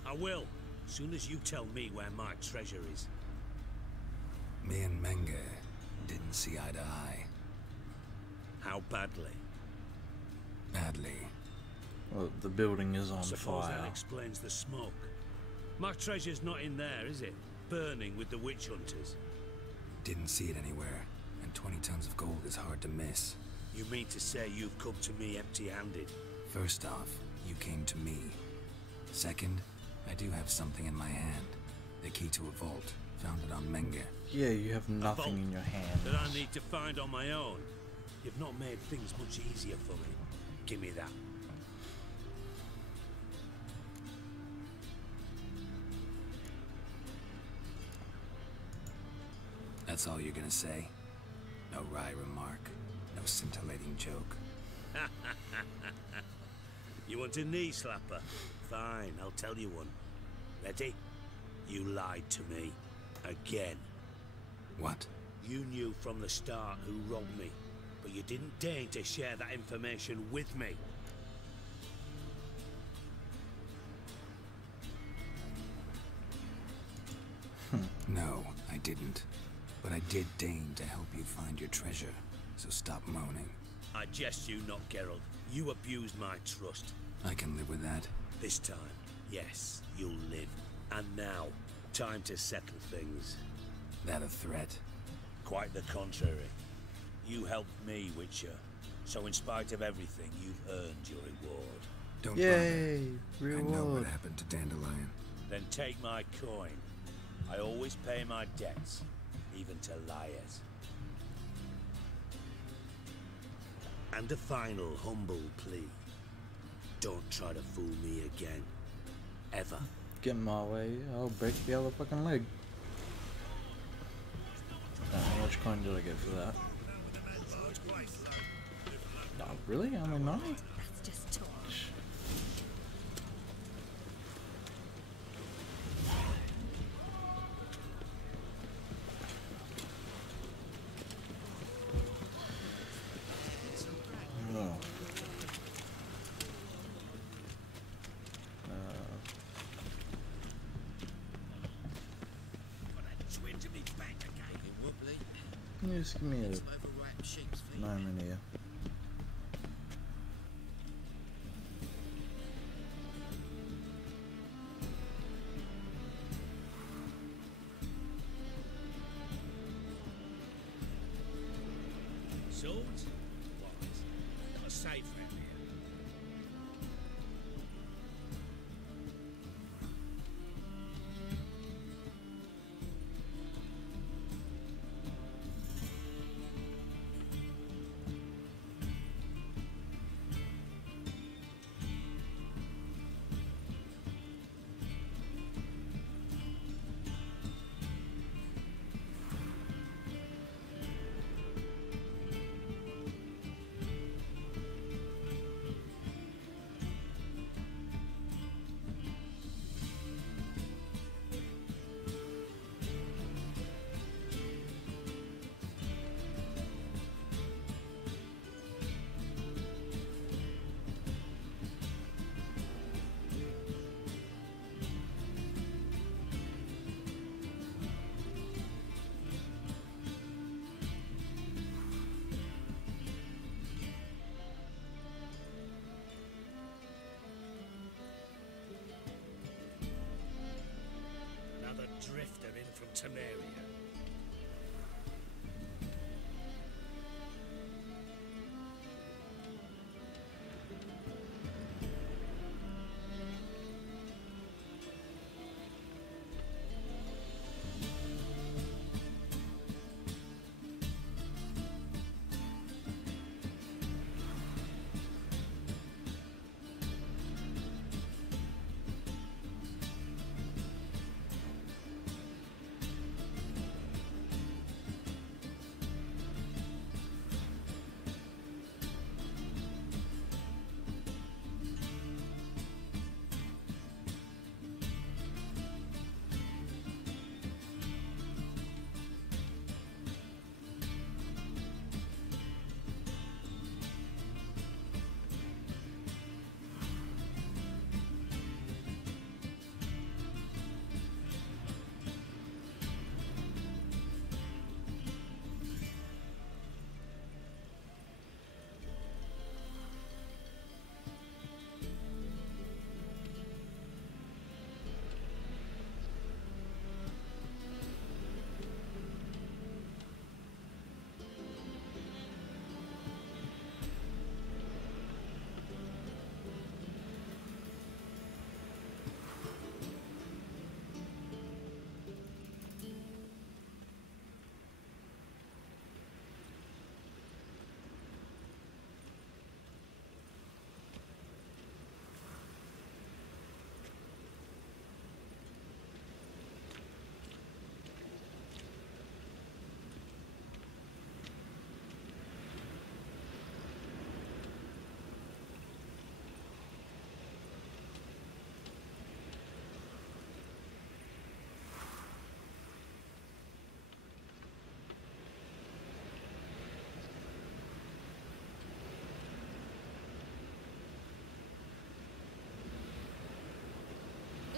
I will, soon as you tell me where my treasure is. Me and Menge didn't see eye to eye. How badly? Badly. Well, the building is on Suppose fire. that explains the smoke. My treasure's not in there, is it? Burning with the witch hunters. Didn't see it anywhere. And 20 tons of gold is hard to miss. You mean to say you've come to me empty-handed? First off, you came to me. Second, I do have something in my hand. The key to a vault. Found it on Menge. Yeah, you have nothing in your hand. That I need to find on my own. You've not made things much easier for me. Give me that. That's all you're gonna say? No wry remark. No scintillating joke. You want a knee slapper? Fine, I'll tell you one. Ready? You lied to me. Again. What? You knew from the start who robbed me, but you didn't deign to share that information with me. No, I didn't. But I did deign to help you find your treasure, so stop moaning. I jest you not, Geralt. You abused my trust. I can live with that. This time, yes, you'll live. And now, time to settle things. That a threat? Quite the contrary. You helped me, Witcher. So in spite of everything, you've earned your reward. Don't Yay! bother. I know Reward. what happened to Dandelion. Then take my coin. I always pay my debts, even to liars. And a final humble plea. Don't try to fool me again. Ever. Get in my way, I'll break the other fucking leg. How much coin did I get for that? Oh, really? Only 9? That's just talk. Oh. Just give me a moment here. Swords? What? Not a safe round here. drifter in from Temeria.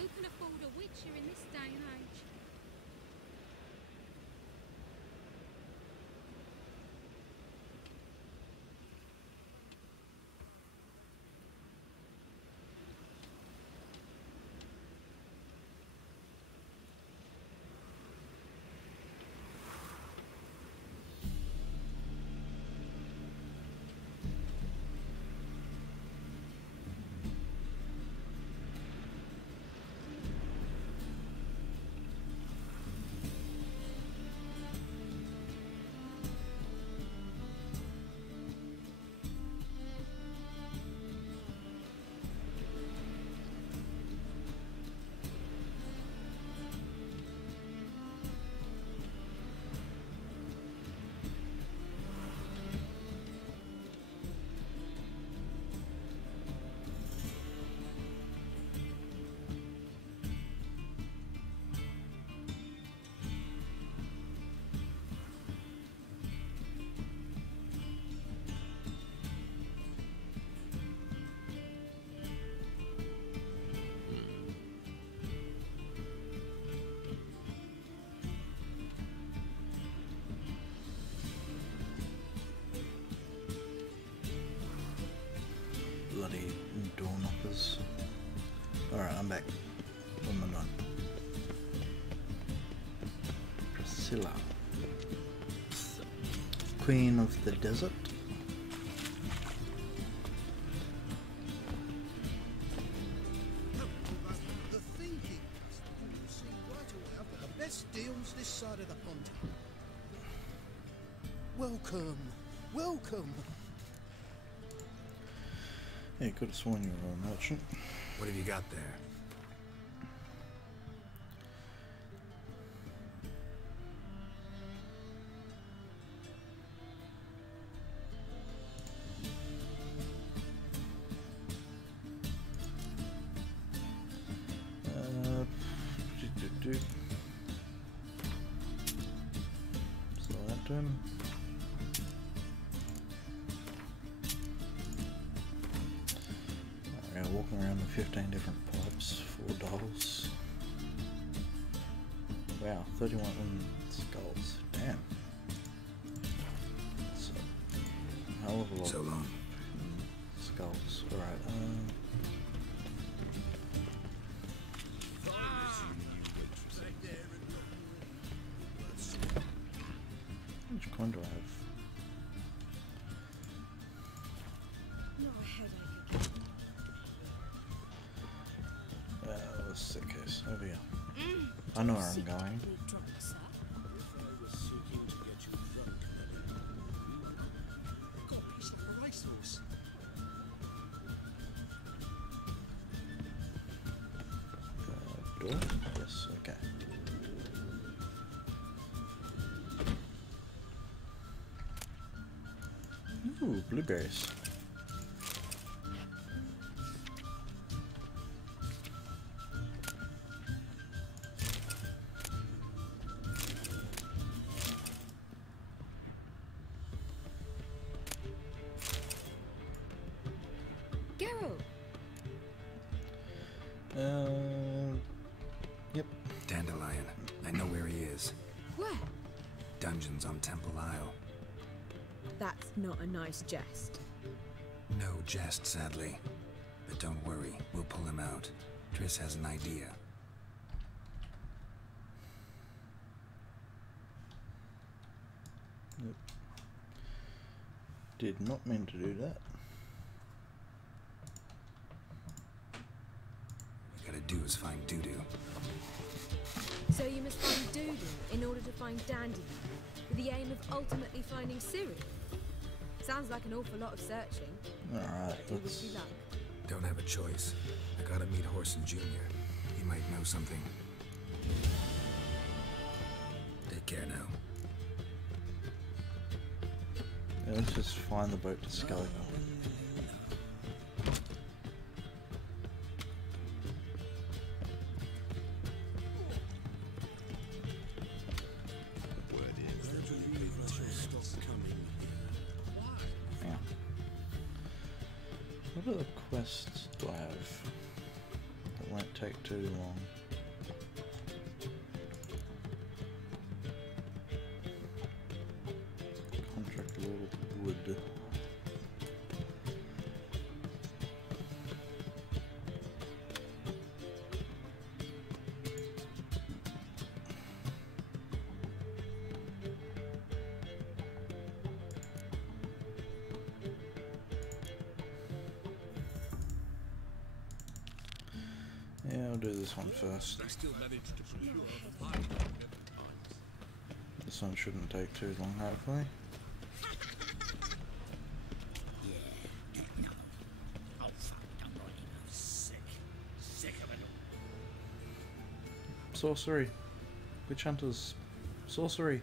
Who can afford a witcher in this day and age? Bloody door knockers. Alright, I'm back. What am I doing? Priscilla. Queen of the Desert. The thinking is that you see right away I've got the best deals this side of the pond. Welcome, welcome. Hey, could have sworn you were a merchant. What have you got there? So that done. Alright, walking around with 15 different pipes, 4 dolls. Wow, 31 skulls. Damn. So, hell of a lot. So long. Skulls. Alright, Right there one do I have? Not a headache. Let's see, case over here. I know where I'm going. Door? Yes, okay. Ooh, blueberries. Yep. Dandelion. I know where he is. Where? Dungeons on Temple Isle. That's not a nice jest. No jest, sadly. But don't worry, we'll pull him out. Triss has an idea. Yep. Did not mean to do that. What we gotta do is find Doo-Doo. So you must find Doo-Doo in order to find Dandelion, with the aim of ultimately finding Ciri. Sounds like an awful lot of searching. Alright, Wish you luck. Don't have a choice. I gotta meet Horson Jr. He might know something. Take care now. Yeah, let's just find the boat to Skellige. What other quests do I have that won't take too long? Contract a little wood. Yeah, I'll do this one first. This one shouldn't take too long, hopefully. Sorcery. Witch hunters. Sorcery.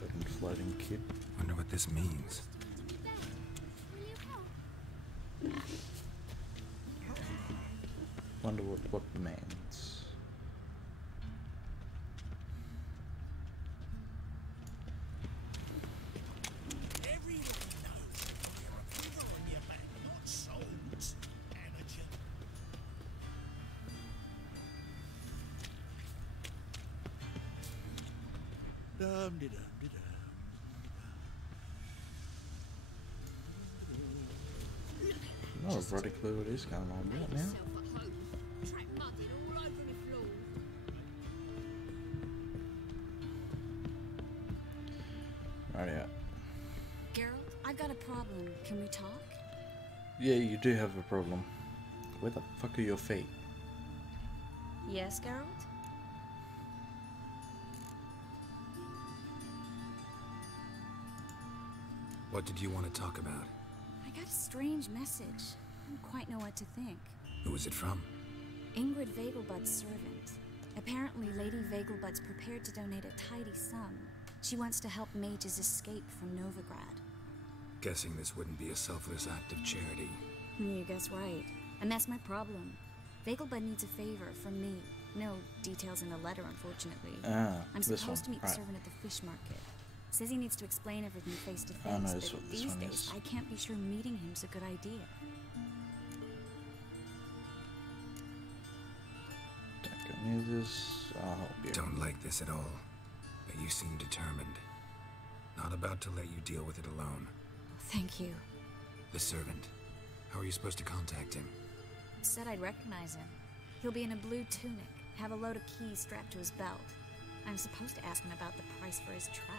Fucking floating kid. Wonder what this means. Wonder what means. Not a bloody clue what is going on right now. Rightio. Geralt, I've got a problem. Can we talk? Yeah, you do have a problem. Where the fuck are your feet? Yes, Geralt? What did you want to talk about? I got a strange message. I don't quite know what to think. Who was it from? Ingrid Vegelbud's servant. Apparently, Lady Vegelbud's prepared to donate a tidy sum. She wants to help mages escape from Novigrad. Guessing this wouldn't be a selfless act of charity. You guess right. And that's my problem. Vegelbud needs a favor from me. No details in the letter, unfortunately. I'm supposed to meet the servant at the fish market. Says he needs to explain everything face to face, but these days I can't be sure meeting him's a good idea. Don't go near this. I'll help you. Don't like this at all, but you seem determined. Not about to let you deal with it alone. Thank you. The servant. How are you supposed to contact him? Said I'd recognize him. He'll be in a blue tunic, have a load of keys strapped to his belt. I'm supposed to ask him about the price for his trout.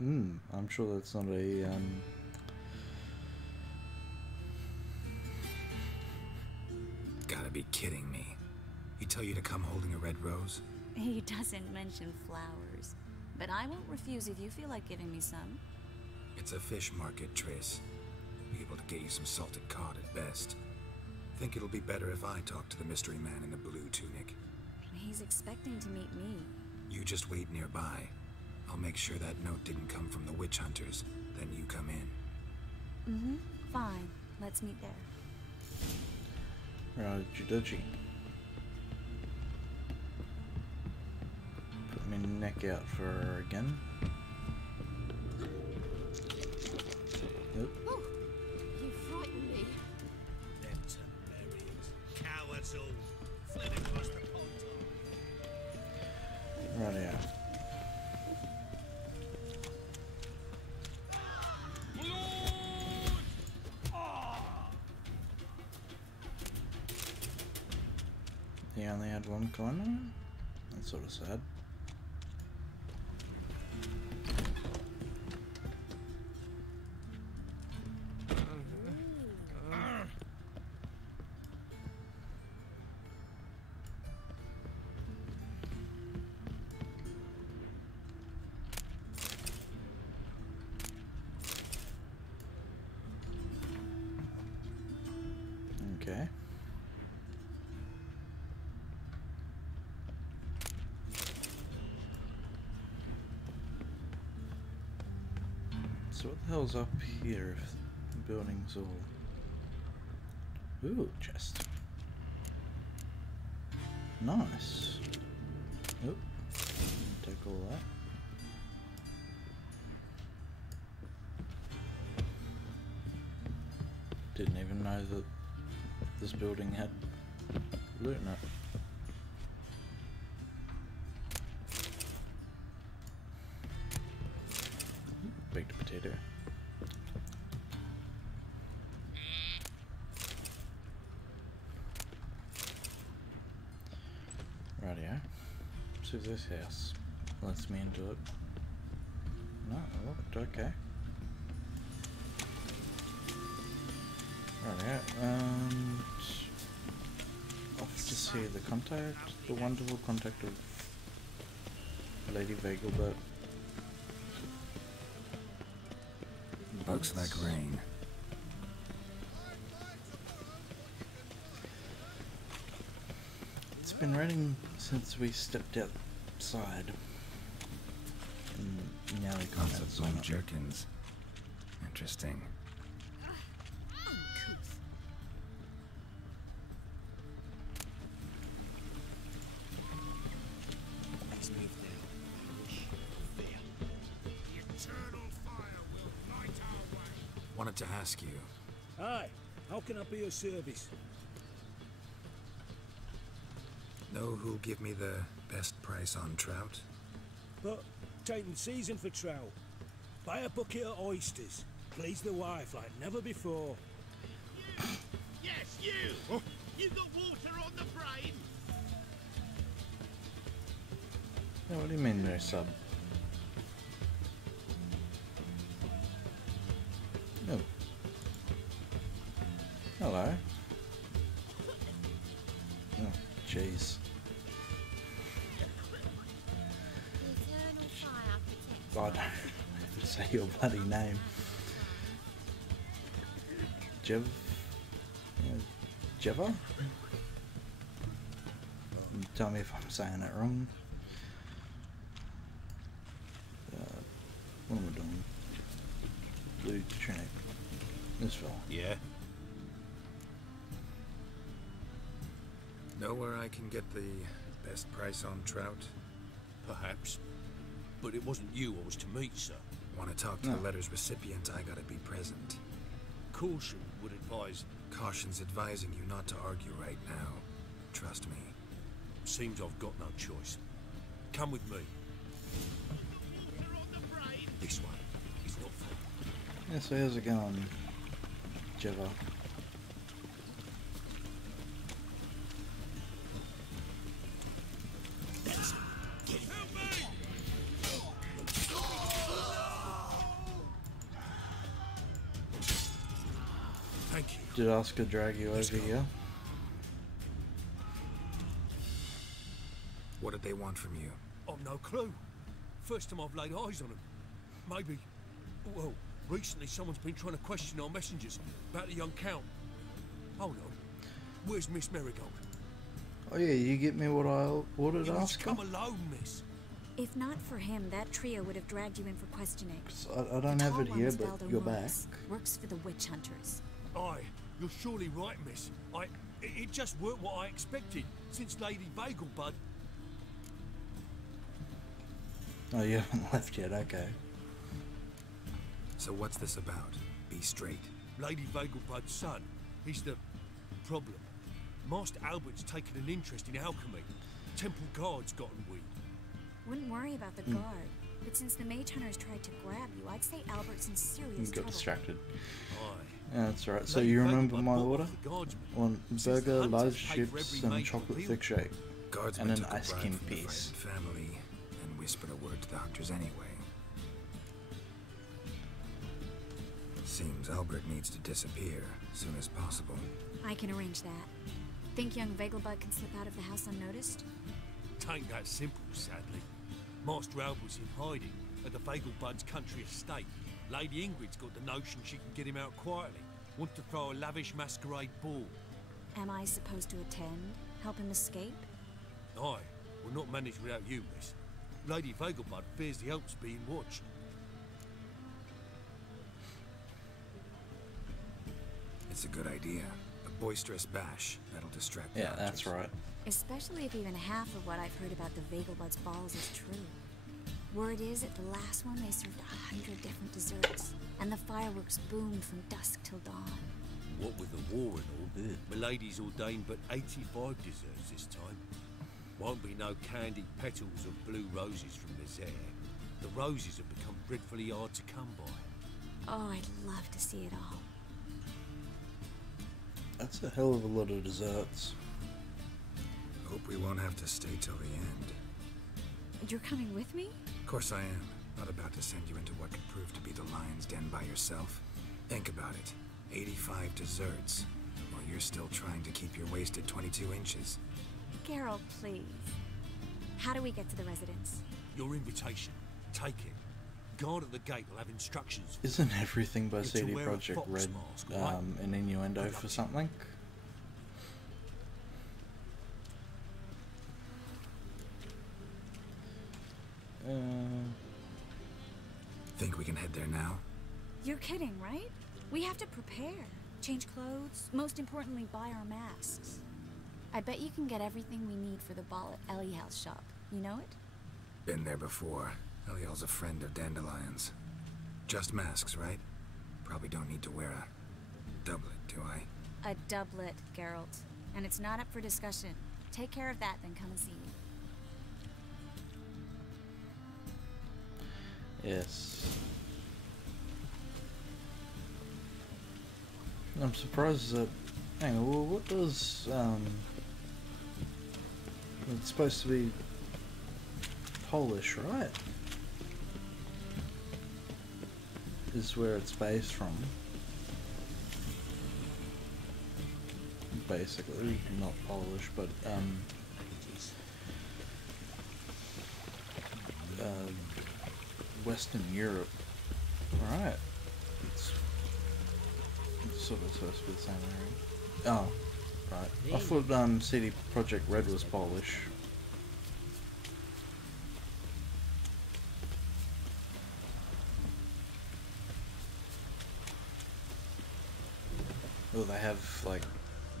I'm sure that's not a, Gotta be kidding me. He tell you to come holding a red rose? He doesn't mention flowers, but I won't refuse if you feel like giving me some. It's a fish market, Triss. Be able to get you some salted cod at best. Think it'll be better if I talk to the mystery man in the blue tunic. He's expecting to meet me. You just wait nearby. I'll make sure that note didn't come from the witch hunters. Then you come in. Fine. Let's meet there. Raji-doji. Put my neck out for her again. Yep. Oh, you frightened me. Them Templarians. Cowards all. Fled across the pond. Right out. He only had one climber? That's sort of sad. Okay. So what the hell's up here if the building's all... Ooh, chest. Nice. Oop. Take all that. Didn't even know that this building had loot in it. Baked potato. Rightio. So this house lets me into it. No, it looked okay. Rightio. And off to see the contact, the wonderful contact of Lady Vegelbert. Looks like rain. It's been raining since we stepped outside. And now we can't Lots of blue jerkins. Interesting. Let's move now. Fear. The eternal fire will light our way. Wanted to ask you. Hi, how can I be of service? Know who'll give me the best price on trout? But taking season for trout. Buy a bucket of oysters. Please the wife like never before. Yes, you! You got water on the brain? Yeah, what do you mean there, sub? Oh. Hello. Oh, jeez. God, I have to say your bloody name. Jeva? Tell me if I'm saying it wrong. What am I doing? Blue tunic. This fella. Yeah. Know where I can get the best price on trout? Perhaps. But it wasn't you I was to meet, sir. Want to talk to the letter's recipient, I gotta be present. Caution would advise... Caution's advising you not to argue right now. Trust me. Seems I've got no choice. Come with me. This way. It's not far. Yeah, so how's it going, Jeva? Did Oscar drag you over here? What did they want from you? I've no clue. First time I've laid eyes on them. Maybe... Well, recently someone's been trying to question our messengers about the young Count. Hold on. Where's Miss Marigold? Oh yeah, you get me what I ordered, You Oscar? come alone, miss. If not for him, that trio would have dragged you in for questioning. I don't have it here, but you're back. Works for the witch hunters. Aye, you're surely right, miss. It just weren't what I expected, since Lady Vagelbud... Oh, you haven't left yet, okay. So what's this about? Be straight. Lady Vagelbud's son. He's the... problem. Master Albert's taken an interest in alchemy. Temple guards gotten weak. Wouldn't worry about the guard, but since the mage hunters tried to grab you, I'd say Albert's in serious You got trouble. distracted. Aye. Yeah, that's right. So Lady you remember Vagelbud my bought order? off the guardsmen. One Since the burger, hunters large paid for chips, every and major chocolate appeal. thick shake. Guardsmen And an took a ice bribe cream from the piece. frightened family and whispered a word to the hunters anyway. Seems Albert needs to disappear as soon as possible. I can arrange that. Think young Vagelbud can slip out of the house unnoticed? Tain't that simple, sadly. Master Albert's in hiding at the Vagelbud's country estate. Lady Ingrid's got the notion she can get him out quietly. Wants to throw a lavish masquerade ball. Am I supposed to attend? Help him escape? Aye, we'll not manage without you, miss. Lady Vagelbud fears the Alps being watched. It's a good idea. A boisterous bash that'll distract the Yeah, hunters. that's right. Especially if even half of what I've heard about the Vagelbud's balls is true. Word is, at the last one they served 100 different desserts, and the fireworks boomed from dusk till dawn. What with the war and all, Milady's ordained but 85 desserts this time. Won't be no candied petals of blue roses from this air. The roses have become dreadfully hard to come by. Oh, I'd love to see it all. That's a hell of a lot of desserts. Hope we won't have to stay till the end. You're coming with me? Of course I am. Not about to send you into what could prove to be the lion's den by yourself. Think about it. 85 desserts, while you're still trying to keep your waist at 22 inches. Geralt, please. How do we get to the residence? Your invitation. Take it. Guard at the gate will have instructions. Isn't everything by You're to CD wear a Projekt fox Red mask, right? an innuendo for something? Think we can head there now? You're kidding, right? We have to prepare. Change clothes. Most importantly, buy our masks. I bet you can get everything we need for the ball at Eliel's shop. You know it? Been there before. Eliel's a friend of Dandelion's. Just masks, right? Probably don't need to wear a doublet, do I? A doublet, Geralt. And it's not up for discussion. Take care of that, then come and see me. Yes. I'm surprised that... Hang on, well, what does... It's supposed to be Polish, right? Is where it's based from. Basically, not Polish, but Western Europe. Right. It's sort of supposed to be the same area. Oh, right. I thought CD Projekt Red was Polish. Or they have like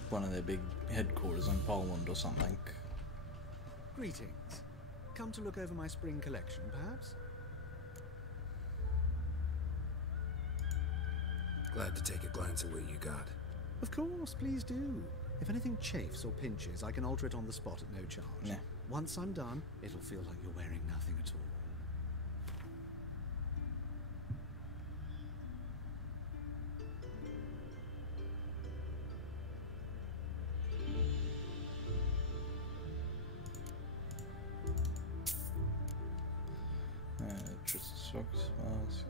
one of their big headquarters in Poland or something. Greetings. Come to look over my spring collection, perhaps? Glad to take a glance at what you got. Of course, please do. If anything chafes or pinches, I can alter it on the spot at no charge. Yeah. Once I'm done, it'll feel like you're wearing nothing at all. Just socks, mask.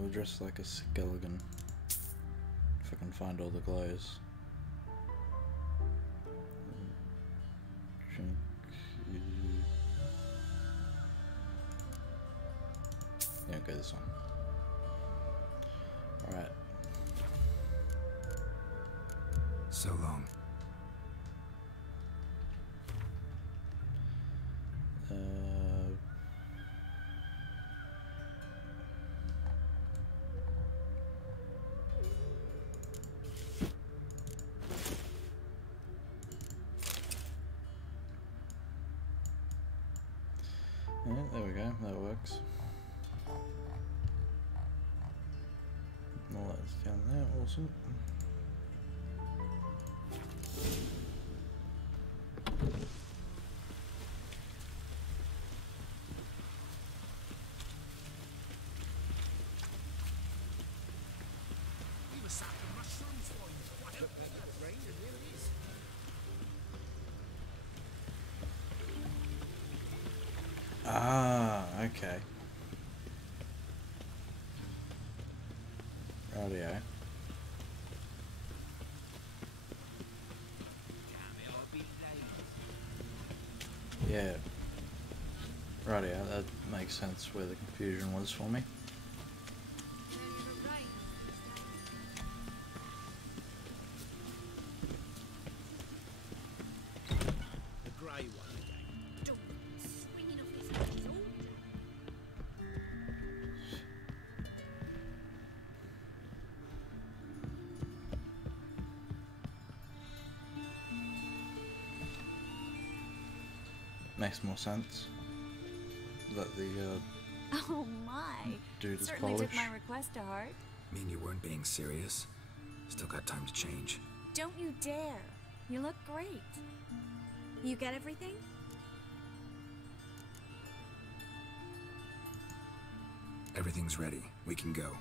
we'll dress like a skeleton. If I can find all the clothes. Yeah, go this one. Alright. So long. Yeah, there we go, that works. All that's down there, awesome. We were sapping mushrooms for you. What happened to the rain, and here it is. Ah, okay. Rightio. Yeah. Rightio, that makes sense where the confusion was for me. The grey one again. Don't swinging off his head all Makes more sense. That the Oh my! dude is Certainly took Polish. my request to heart. Mean you weren't being serious? Still got time to change. Don't you dare! You look great. You get everything? Everything's ready. We can go.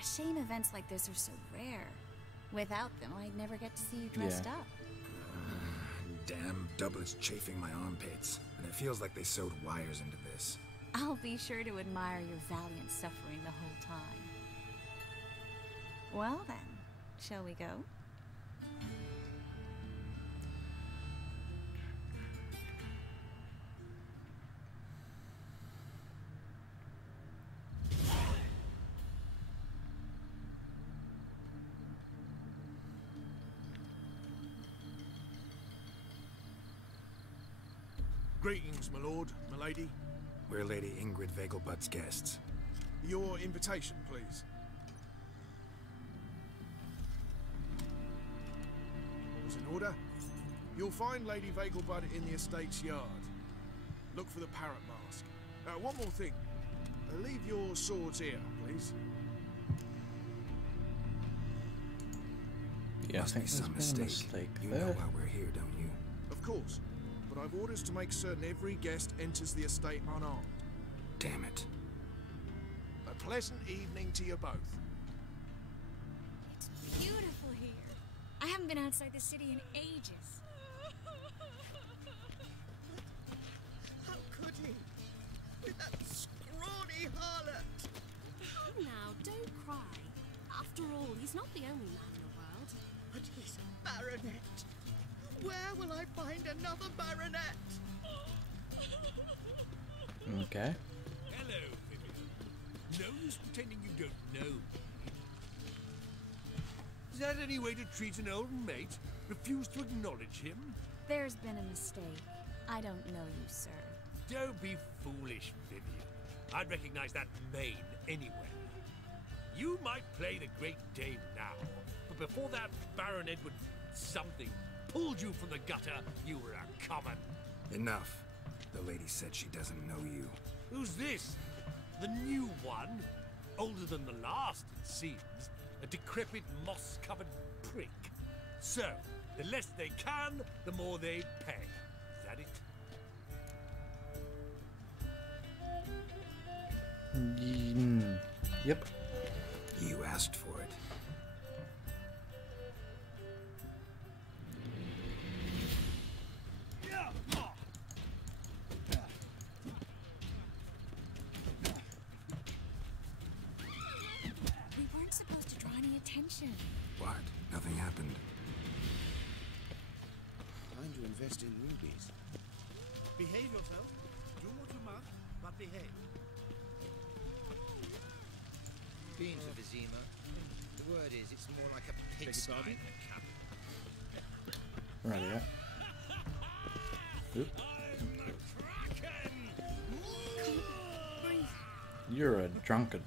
A shame events like this are so rare. Without them, I'd never get to see you dressed up. Damn doublet's chafing my armpits, and it feels like they sewed wires into this. I'll be sure to admire your valiant suffering the whole time. Well then, shall we go? Greetings, my lord, my lady. We're Lady Ingrid Vegelbud's guests. Your invitation, please. All's in order. You'll find Lady Vegelbud in the estate's yard. Look for the parrot mask. One more thing. Leave your swords here, please. Yeah, Must I think be there's some been a mistake. mistake You there. know why we're here, don't you? Of course. But I've orders to make certain every guest enters the estate unarmed. Damn it. A pleasant evening to you both. It's beautiful here. I haven't been outside the city in ages. How could he? With that scrawny harlot! Oh, now, don't cry. After all, he's not the only man in the world. But he's a baronet. Where will I find another baronet? Okay. Hello, Vivian. No use pretending you don't know me. Is that any way to treat an old mate? Refuse to acknowledge him? There's been a mistake. I don't know you, sir. Don't be foolish, Vivian. I'd recognize that mane anyway. You might play the Great Dane now, but before that Baron Edward something pulled you from the gutter, you were a common. Enough. The lady said she doesn't know you. Who's this? The new one? Older than the last, it seems. A decrepit, moss-covered prick. So, the less they can, the more they pay. Is that it? Yep. You asked for it. reaction? What? Nothing happened. Time to invest in rubies. Behave yourself. Do what you must, but behave. Been to Vizima? The word is, it's more like a pigsty than a Right, yeah. Oop. You're a drunkard.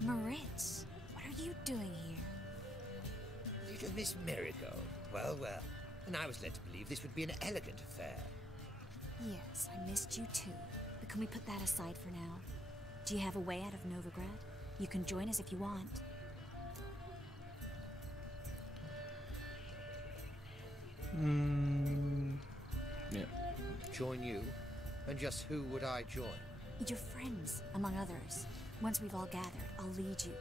Moritz, what are you doing here? Little Miss Marigold. Well, well. And I was led to believe this would be an elegant affair. Yes, I missed you too. But can we put that aside for now? Do you have a way out of Novigrad? You can join us if you want. Yeah. Join you? And just who would I join? Your friends, among others. Once we've all gathered, I'll lead you.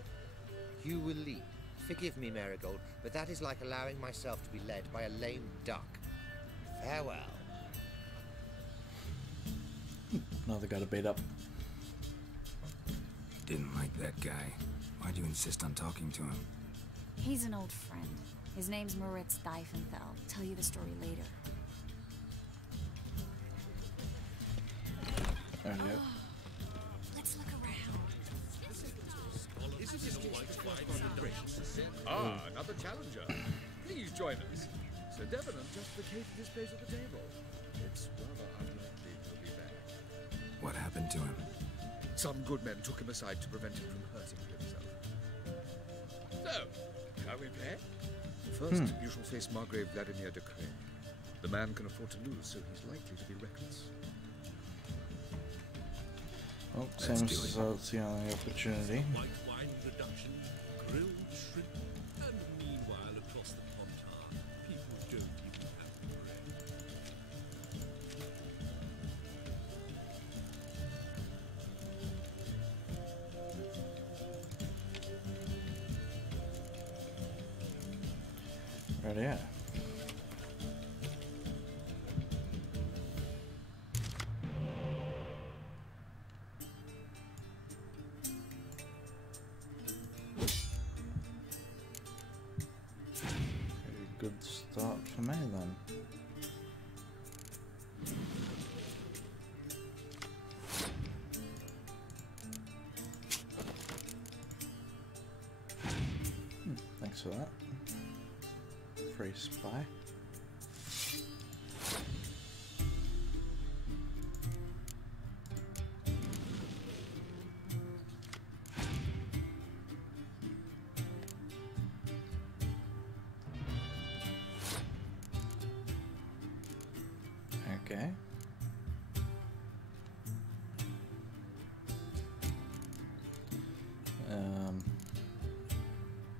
You will lead. Forgive me, Marigold, but that is like allowing myself to be led by a lame duck. Farewell. Another guy to beat up. Didn't like that guy. Why'd you insist on talking to him? He's an old friend. His name's Moritz Diefenthal. I'll tell you the story later. There you go. Let's look around. Ah, another challenger. Please join us. Sir Devenant just vacated his place at the table. It's rather unlikely he'll be back. What happened to him? Some good men took him aside to prevent him from hurting himself. So, shall we play? First, you shall face Margrave Vladimir de Crane. The man can afford to lose, so he's likely to be reckless. Oh, seems as though it's the only opportunity. White wine reduction, grilled shrimp, and meanwhile across the Pontar, people don't even have bread. Right, yeah. Good start for me then. Thanks for that. Free spy. Okay.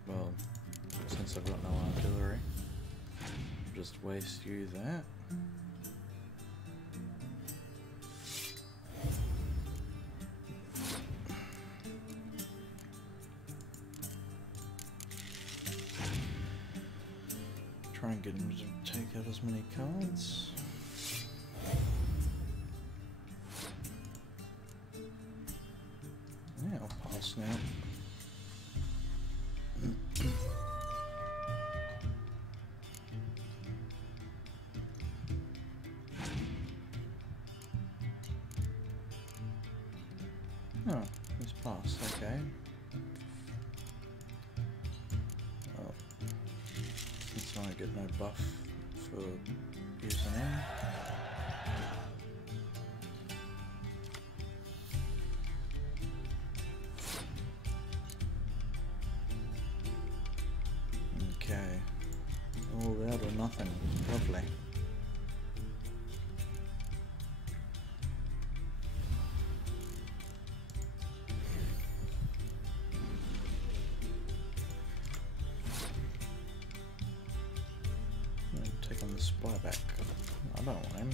Well, since I've got no artillery, I'll just waste you that. Try and get him to take out as many cards. Yeah, I'll pass now. Oh, he's passed, okay. Well, since I get no buff for using him. Okay. All that or nothing. Lovely. Take on the spy back. I don't want him.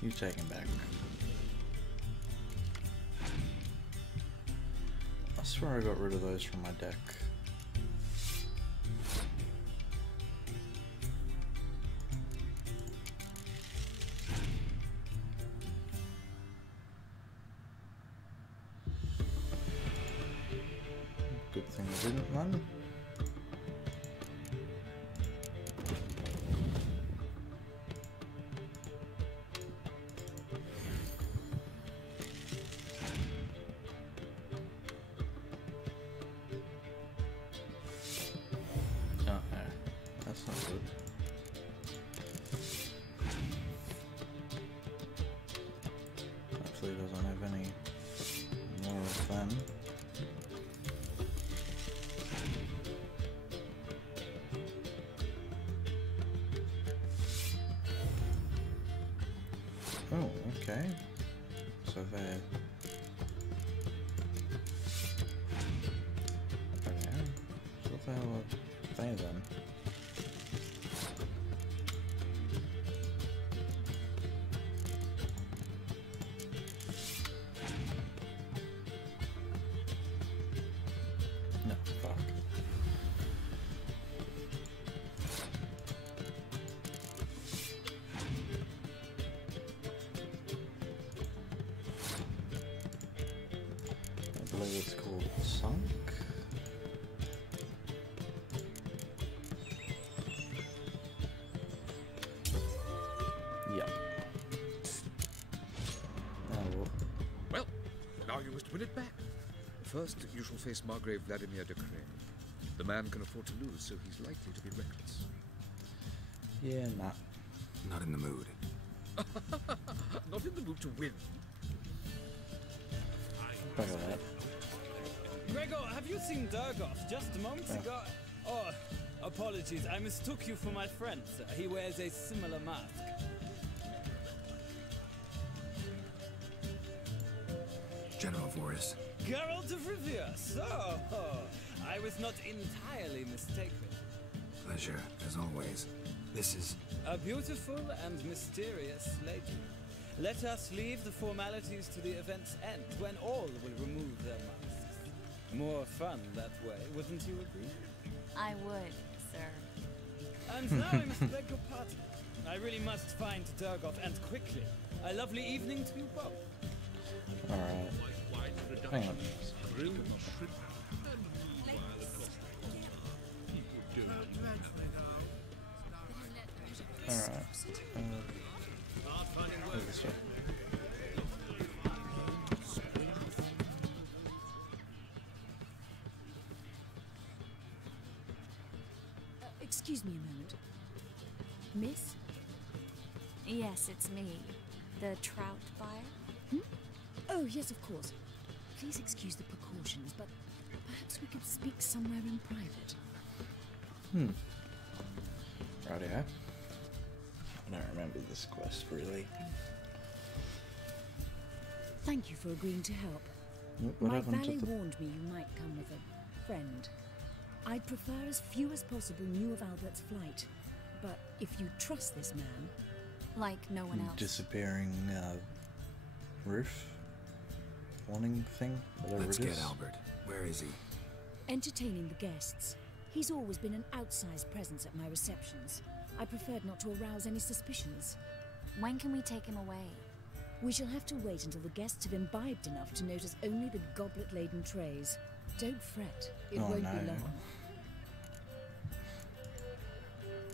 You take him back. I swear I got rid of those from my deck. anything I didn't run. That's not good. Hopefully it doesn't have any more of them. Oh, okay. So they're... Okay. So what the hell are they then? No, fuck. I believe it's called Sunk. Yep. Oh, Well, now you must win it back. First, you shall face Margrave Vladimir de Crane. The man can afford to lose, so he's likely to be reckless. yeah, nah. Not in the mood. Not in the mood to win. Look at that. Gregor, have you seen Durgoff just moments ago? Oh, apologies. I mistook you for my friend, sir. He wears a similar mask. General Voris. Geralt of Rivia, so I was not entirely mistaken. Pleasure, as always. This is... A beautiful and mysterious lady. Let us leave the formalities to the event's end, when all will remove their masks. More fun that way, wouldn't you agree? I would, sir. And now I must beg your pardon. I really must find Durgoff, and quickly. A lovely evening to you both. Alright. Hang on. Alright. This way. Excuse me a moment. Miss? Yes, it's me. The trout buyer? Oh, yes, of course. Please excuse the precautions, but perhaps we could speak somewhere in private. Rightio. I don't remember this quest really. Thank you for agreeing to help. What My happened to valet the... warned me you might come with a friend. I'd prefer as few as possible knew of Albert's flight. But if you trust this man... Like no one else. Disappearing, roof? Warning thing? Whatever Let's it get is. Albert. Where is he? Entertaining the guests. He's always been an outsized presence at my receptions. I preferred not to arouse any suspicions. When can we take him away? We shall have to wait until the guests have imbibed enough to notice only the goblet-laden trays. Don't fret. It won't be long.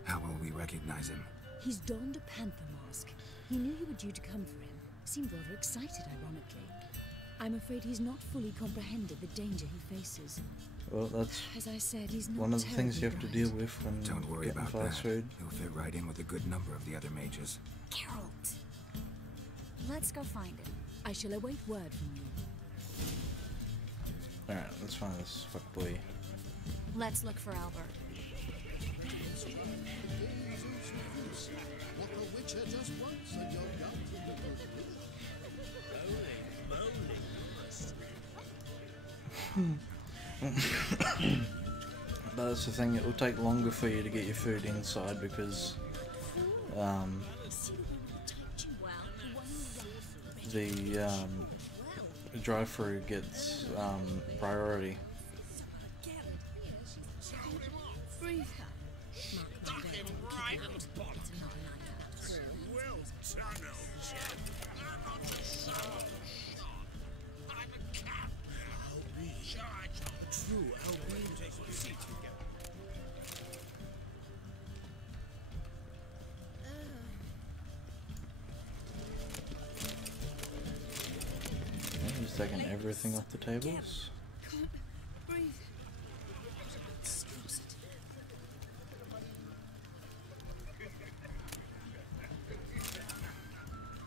How will we recognize him? He's donned a panther mask. He knew you were due to come for him. Seemed rather excited, ironically. I'm afraid he's not fully comprehended the danger he faces. Well, that's As I said, he's not one of the things you have to terribly deal with when Don't worry getting about fast that. food. He'll fit right in with a good number of the other mages. Geralt! Let's go find him. I shall await word from you. Alright, let's find this fuckboy. Let's look for Albert. What a witcher just once, and you're down to the But that's the thing, it will take longer for you to get your food inside because the drive-through gets priority. well tunneled, chap. I'm not a shot. I'm a cat. I'll be. A true Albert. taking everything off the tables. Can't breathe.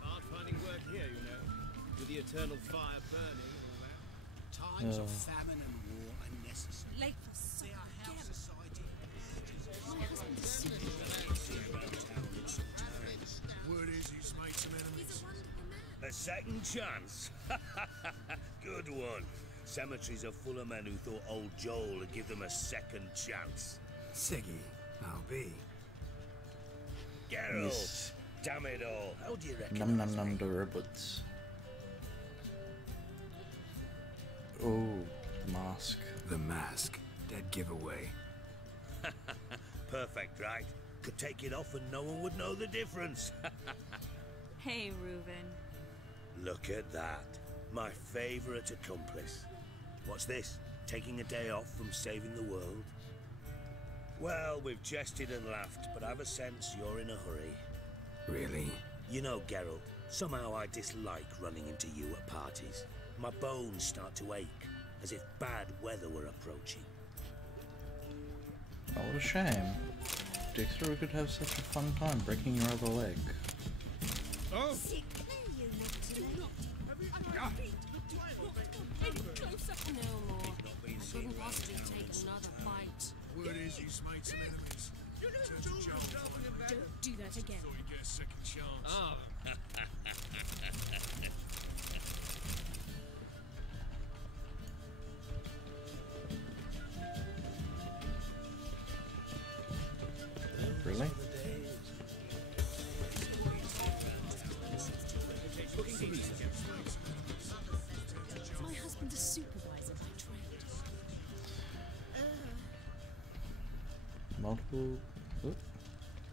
Hard finding work here, you know, with the eternal fire burning and all that. Times of famine and war are necessary. Late for supper. They are how society My husband is sick. Word is he's made some enemies. He's a wonderful man. A second chance? Good one. Cemeteries are full of men who thought old Joel would give them a second chance. Siggy, I'll be. Geralt! Yes. Damn it all. How do you reckon? Num num num the robots. Oh, the mask. The mask. Dead giveaway. Perfect, right? Could take it off and no one would know the difference. Hey, Reuben. Look at that. My favorite accomplice. What's this? Taking a day off from saving the world? Well, we've jested and laughed, but I've a sense you're in a hurry. Really? You know, Geralt, somehow I dislike running into you at parties. My bones start to ache, as if bad weather were approaching. Oh, what a shame. Dexter could have such a fun time breaking your other leg. Oh! Sick. You look to me. Closer. No more. I couldn't possibly take another bite. Word is he's made some enemies. Turns to Joel. Don't do that again. Thought he'd get a second chance. Ah. Really? My husband is supervisor by trade. Multiple. Oh,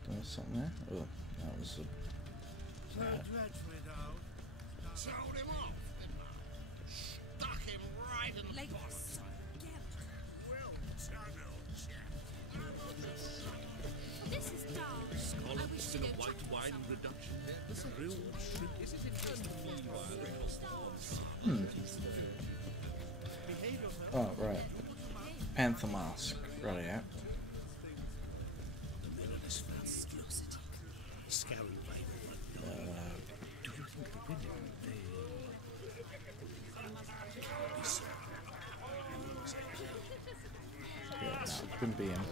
there was something there. Oh, that was a. So dreadfully, though. Sold him off, didn't I? Stuck him right in the Like bottom. Well done, old chap. This is dark. I wish to in go a white wine reduction. This a real shriek. Is it Oh, right. Panther mask. Right out. The villainous family. Scarron Vale. Do you think the women, Yeah, no, it couldn't be him.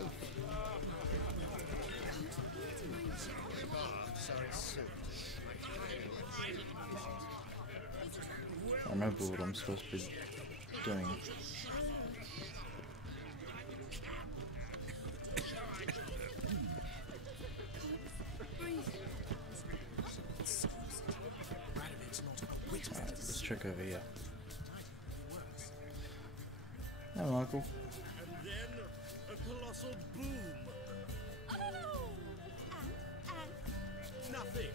I remember what I'm supposed to be doing. Alright, let's check over here. Hey, Michael. And then a colossal boom. Oh! Nothing.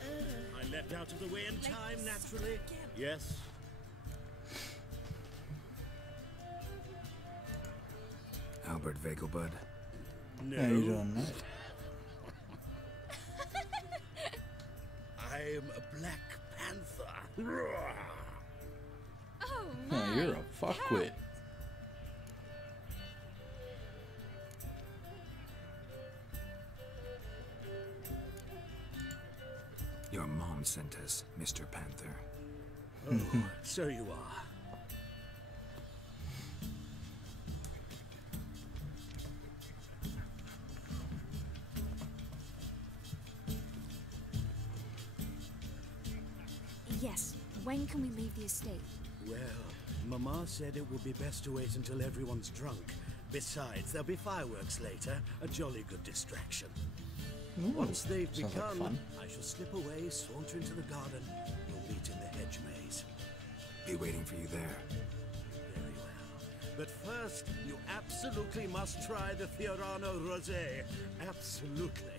I leapt out of the way in time, naturally. Yes. Albert Vegelbud. No. How you doing, mate? I'm a Black Panther. Oh Oh, you're a fuckwit. Your mom sent us, Mr. Panther. Oh, so you are. Yes. When can we leave the estate? Well, Mama said it would be best to wait until everyone's drunk. Besides, there'll be fireworks later, a jolly good distraction. Ooh, Once they've sounds like begun, fun. I shall slip away, saunter into the garden. We'll meet in the hedge maze. Be waiting for you there. Very well. But first, you absolutely must try the Fiorano Rosé. Absolutely.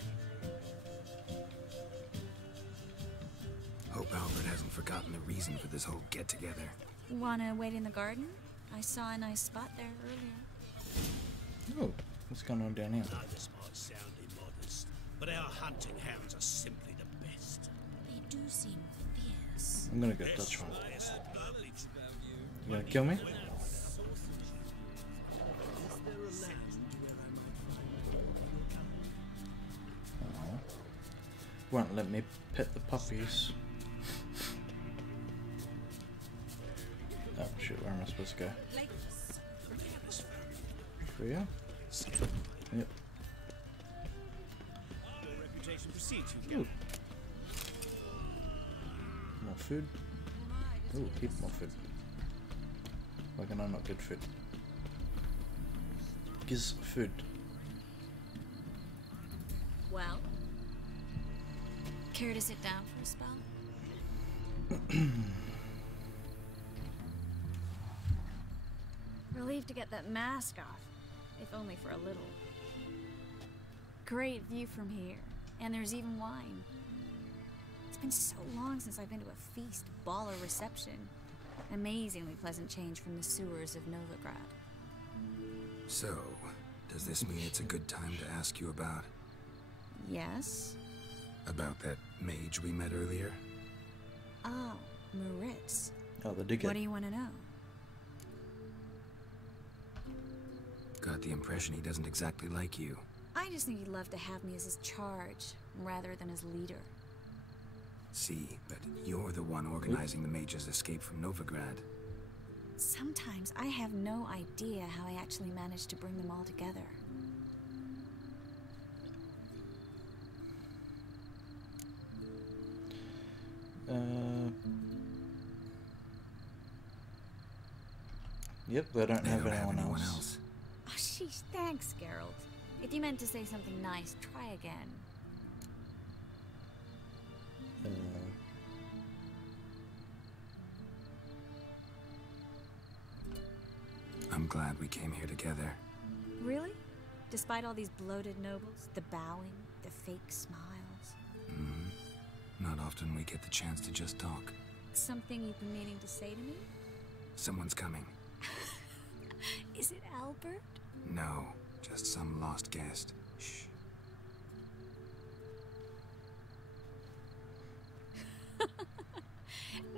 Hope Albert hasn't forgotten the reason for this whole get-together. Wanna wait in the garden? I saw a nice spot there earlier. Oh, what's going on down here? Others might sound immodest, but our hunting hounds are simply the best. They do seem fierce. I'm gonna go touch one. You gonna kill me? Oh. Won't let me pet the puppies. Oh shit, where am I supposed to go? Here? Yep. Reputation precedes you. Ooh. More food. Ooh, heap more food. Why can I not get food? Gives food. Well, care to sit down for a spell? Relieved to get that mask off, if only for a little. Great view from here, and there's even wine. It's been so long since I've been to a feast, ball, or reception. Amazingly pleasant change from the sewers of Novigrad. So, does this mean it's a good time to ask you about... Yes? About that mage we met earlier? Oh, Moritz. Oh, the digger. What do you want to know? Got the impression he doesn't exactly like you. I just think he'd love to have me as his charge, rather than his leader. See, but you're the one organizing the mage's escape from Novigrad. Sometimes I have no idea how I actually managed to bring them all together. Yep, they don't have anyone else. Oh, sheesh, thanks, Geralt. If you meant to say something nice, try again. I'm glad we came here together. Really? Despite all these bloated nobles, the bowing, the fake smiles? Not often we get the chance to just talk. Something you've been meaning to say to me? Someone's coming. Is it Albert? No, just some lost guest. Shh.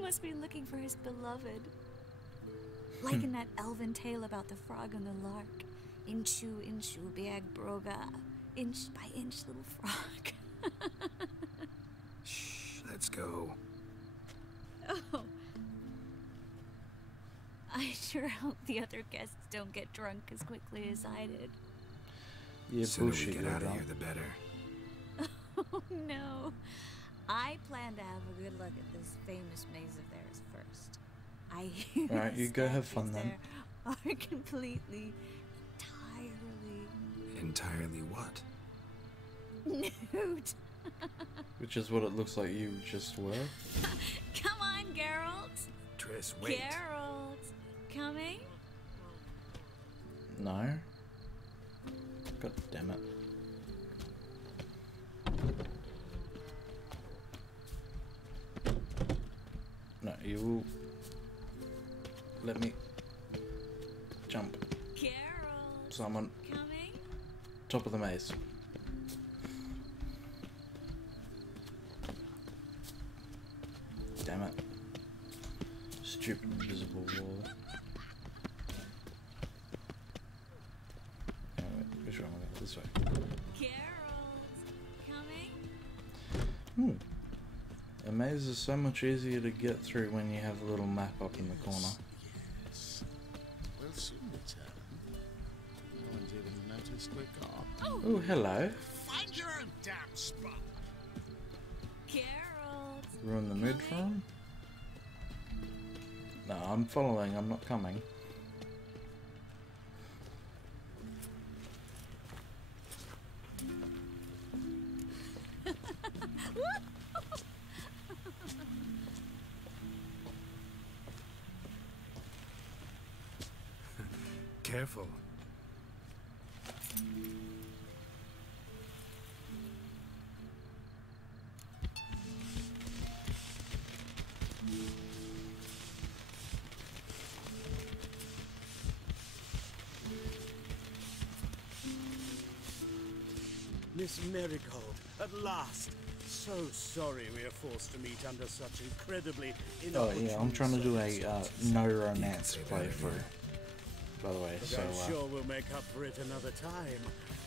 Must be looking for his beloved. Like in that elven tale about the frog and the lark. Inchu, inchu, biag broga. Inch by inch, little frog. Shh, let's go. Oh. I sure hope the other guests don't get drunk as quickly as I did. Yeah, the sooner we get out of here, the better. Oh no. I plan to have a good look at this famous maze of theirs first. I hear Alright, you go have fun then. Are completely, Entirely what? nude. Which is what it looks like you just were. Come on, Geralt. Triss, wait. Geralt, coming? No. God damn it. No, you will let me jump. Geralt, So I'm on coming? top of the maze. Damn it. Stupid invisible wall. Oh, wait, which one? This way. Geralt, coming? A maze is so much easier to get through when you have a little map up in the corner. Yes. We'll soon return. No one's even noticed we're gone. Oh, hello. Find your own damn spot. Geralt. Ruin the mood for him? No, I'm following, I'm not coming. Careful. Miss Marigold, At last! So sorry we are forced to meet under such incredibly Oh inopportune yeah, I'm trying to do a circumstances. no romance playthrough, by the way, But so I'm sure we'll make up for it another time.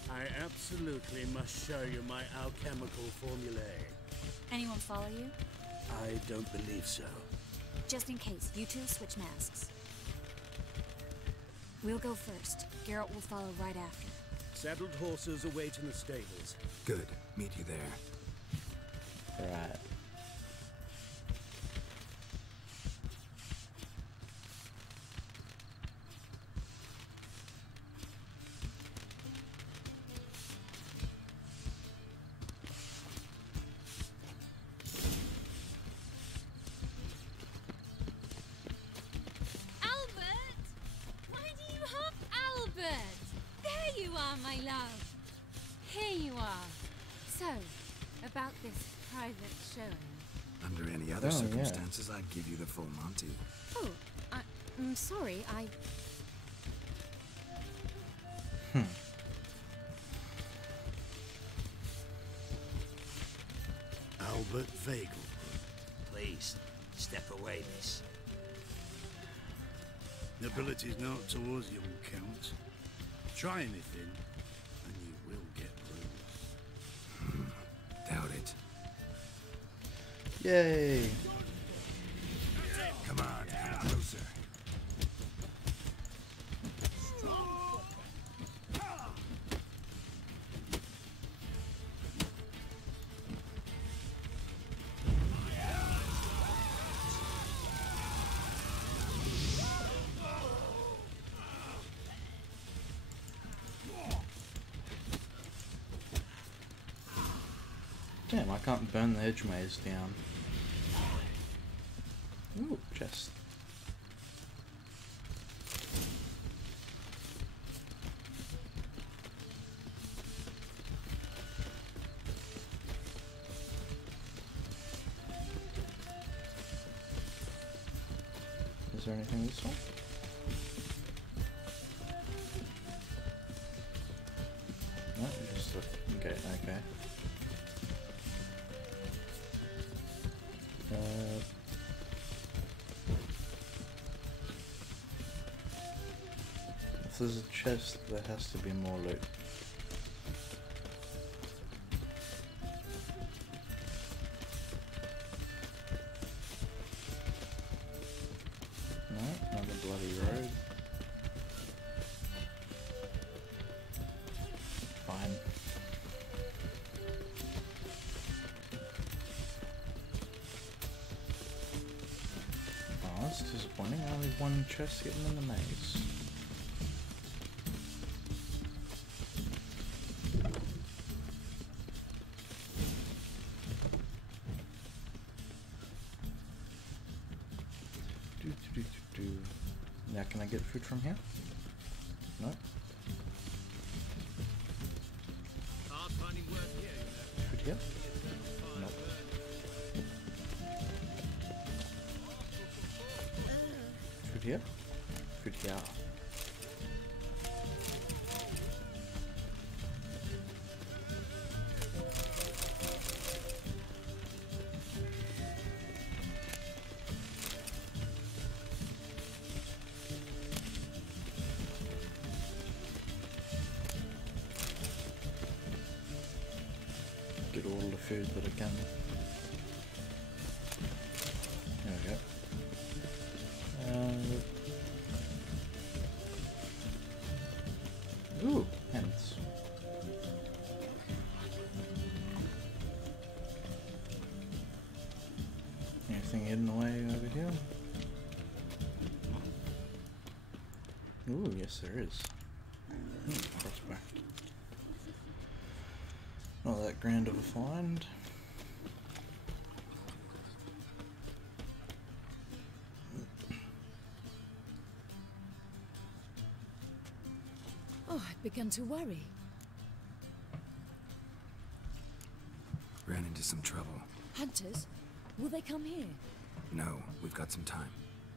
I absolutely must show you my alchemical formulae. Anyone follow you? I don't believe so. Just in case, you two switch masks. We'll go first. Geralt will follow right after. Saddled horses await in the stables. Good. Meet you there. right. Albert! Why do you have Albert? There you are, my love. Here you are. So, about this private showing. Under any other circumstances, I'd give you the full Monty. Oh, I'm sorry, Albert Vagel. Please, step away, miss. Nobility's not towards young Count. Try anything, and you will get bruised. Doubt it. Yay! Come on, come closer. Damn, I can't burn the hedge maze down. Ooh, chest. Is there anything this way? No, just a gate, okay. If there's a chest, there has to be more loot. No, another bloody road. Fine. Oh, that's disappointing. Only one chest getting in the maze. Now can I get food from here? No. Food here? Nope. Food here? Food here. Get all the food that I can. There we go. Ooh, hands. Anything hidden away over here? Ooh, yes there is. Crossbow. Not that grand of a find. Oh, I've begun to worry. Ran into some trouble. Hunters? Will they come here? No, we've got some time.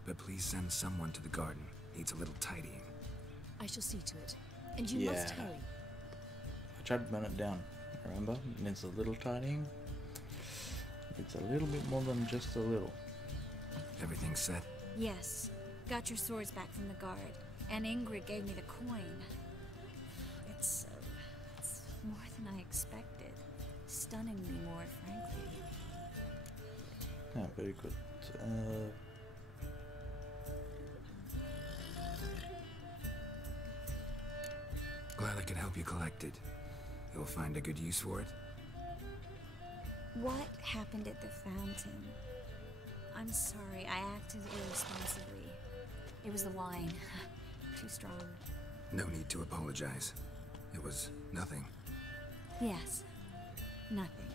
But please send someone to the garden. Needs a little tidying. I shall see to it. And you must hurry. I tried to burn it down. Remember, it's a little tidying. It's a little bit more than just a little. Everything set? Yes. Got your swords back from the guard. And Ingrid gave me the coin. It's more than I expected. Stunningly more, frankly. Yeah, very good. Glad I could help you collect it. You'll find a good use for it? What happened at the fountain? I'm sorry, I acted irresponsibly. It was the wine. Too strong. No need to apologize. It was nothing. Yes. Nothing.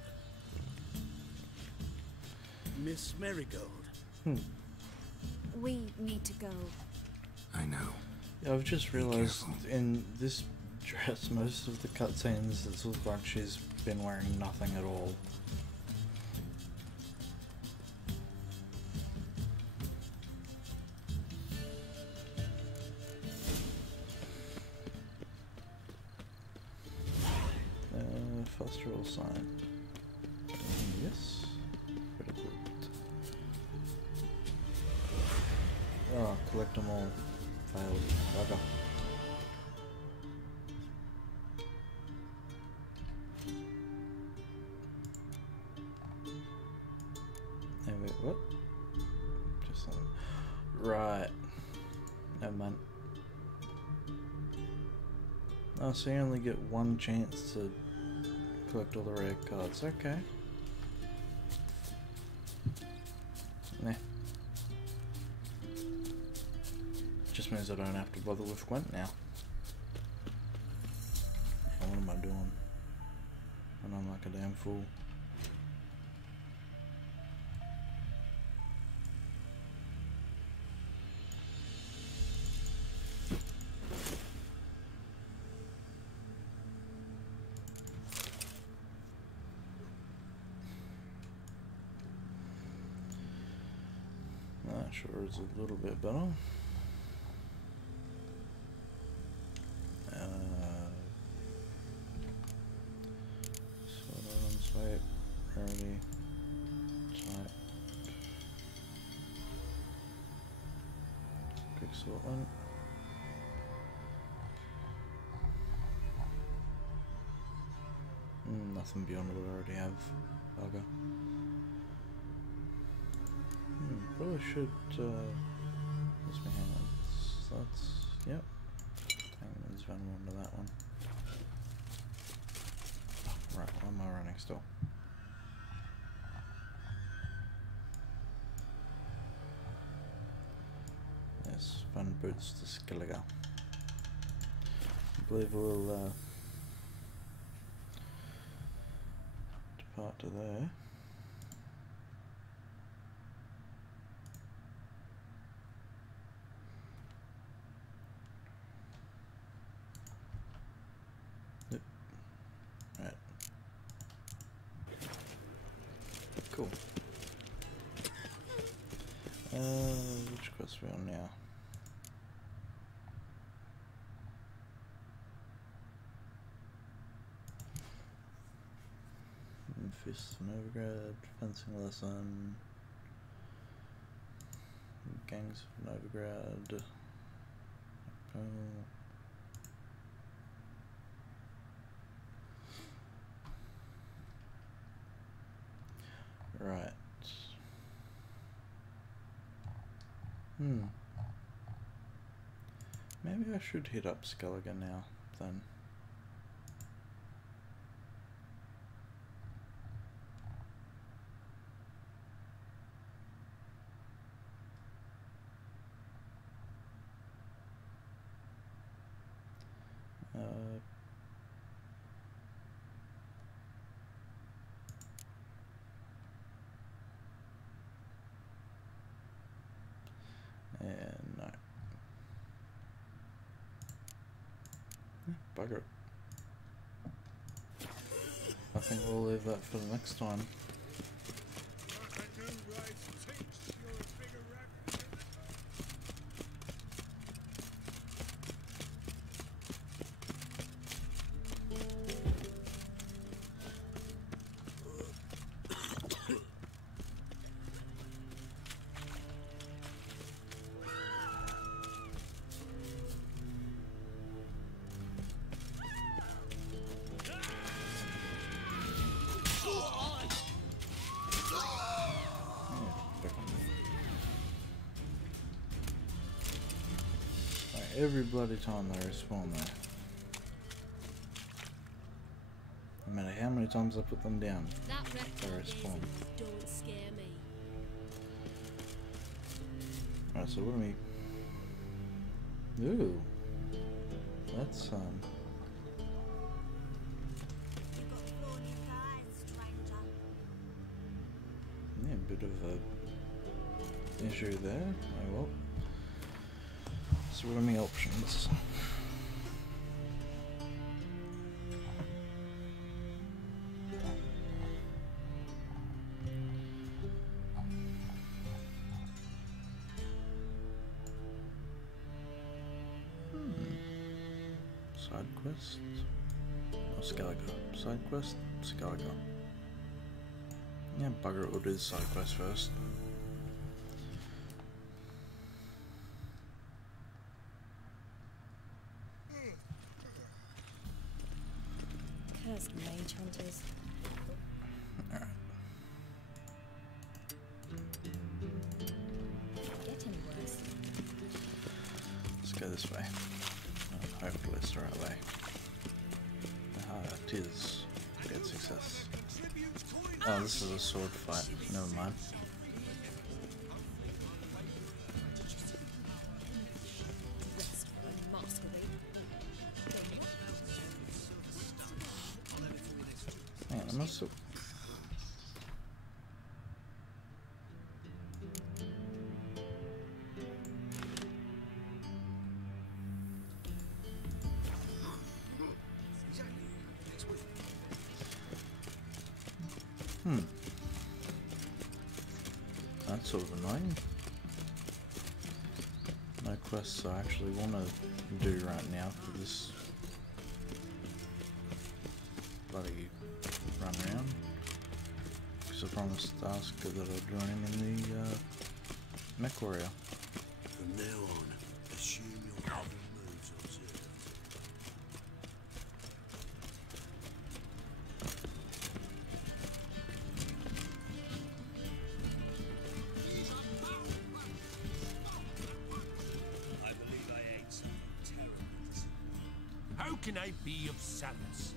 Miss Marigold. We need to go. I know. Yeah, I've just realized in this dress, most of the cutscenes, it looks like she's been wearing nothing at all. Festival sign. Yes. Pretty good. Oh, collect them all. Failed. Bugger. And wait, what? Just something. Right. Never mind. Oh, so you only get one chance to collect all the rare cards. Okay. Nah. Just means I don't have to bother with Gwent now. What am I doing? And I'm like a damn fool. That sure is a little bit better. Swipe, rarity, type, quick sort one. Nothing beyond what I already have. Bugger. Probably should, let's be hang on. So that's, yep. Hangman's Venom onto that one. Right, why am I running still? Yes, fun boots to Skilliger. I believe we'll depart to there. Yep. Right. Cool. Which quest are we on now? Fists of Novigrad, fencing lesson, gangs of Novigrad. Right. Maybe I should hit up Skellige now, then. And no. Bugger it. I think we'll leave that for the next time. every bloody time they respawn there. No matter how many times I put them down, they respawn. Don't scare me. Alright, so what do we... Ooh. That's, yeah, a bit of a issue there. Oh well. So what are my options? Side quest? Or Skellige? Side quest? Skellige. Yeah, bugger it, we'll do the side quest first. Cursed mage hunters. Alright. Getting worse. Let's go this way. Hopefully it's the right way. Ah, it is. Good success. Oh, this is a sword fight. Never mind. Hang on, I must have... That's sort of annoying. No quests I actually want to do right now for this bloody run around. Because I promised to ask her that I'd join him in the mech warrior. From now on, assume your every move's observed. I believe I ate something terrible. How can I be of service?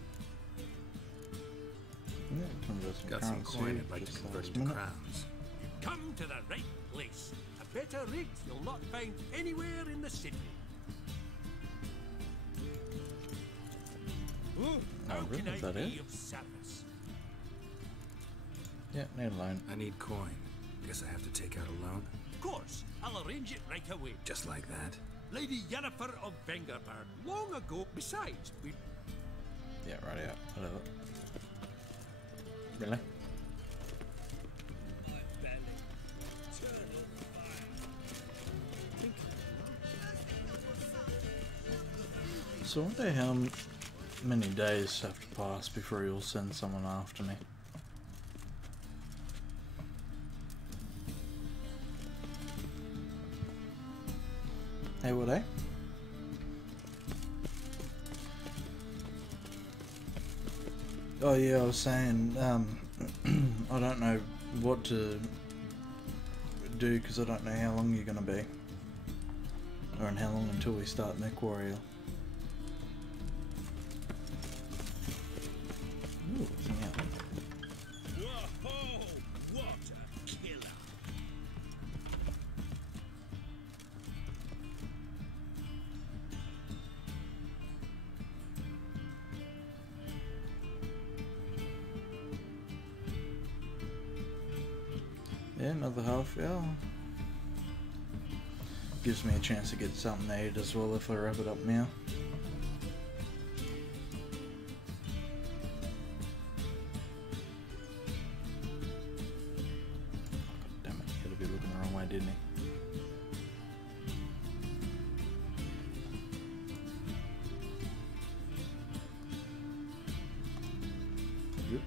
Yeah, convert some Got some currency, coin I'd like to just convert last into minute. crowns. Come to the right place. A better rig you'll not find anywhere in the city. How really, can I that be it? of service? Yeah, need a loan. I need coin. Guess I have to take out a loan. Of course, I'll arrange it right away. Just like that. Lady Yennefer of Vengerberg, long ago. Besides, we... Yeah, right out. Whatever. Really? So I wonder how many days have to pass before you'll send someone after me. Hey, what, eh? Oh yeah, I was saying, I don't know what to do because I don't know how long you're going to be. Or how long until we start Mech Warrior. Ooh, yeah. Whoa, what a killer! Yeah, another half hour. Gives me a chance to get something to eat as well if I wrap it up now. God damn it, he had to be looking the wrong way, didn't he? Yep.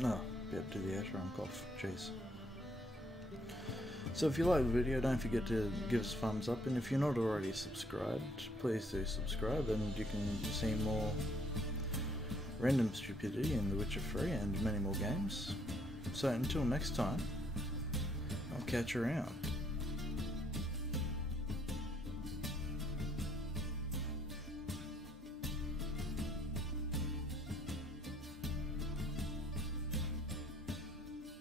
No, be able to do the outer rank off. Jeez. So if you like the video, don't forget to give us a thumbs up, and if you're not already subscribed, please do subscribe, and you can see more random stupidity in The Witcher 3 and many more games. So until next time, I'll catch you around.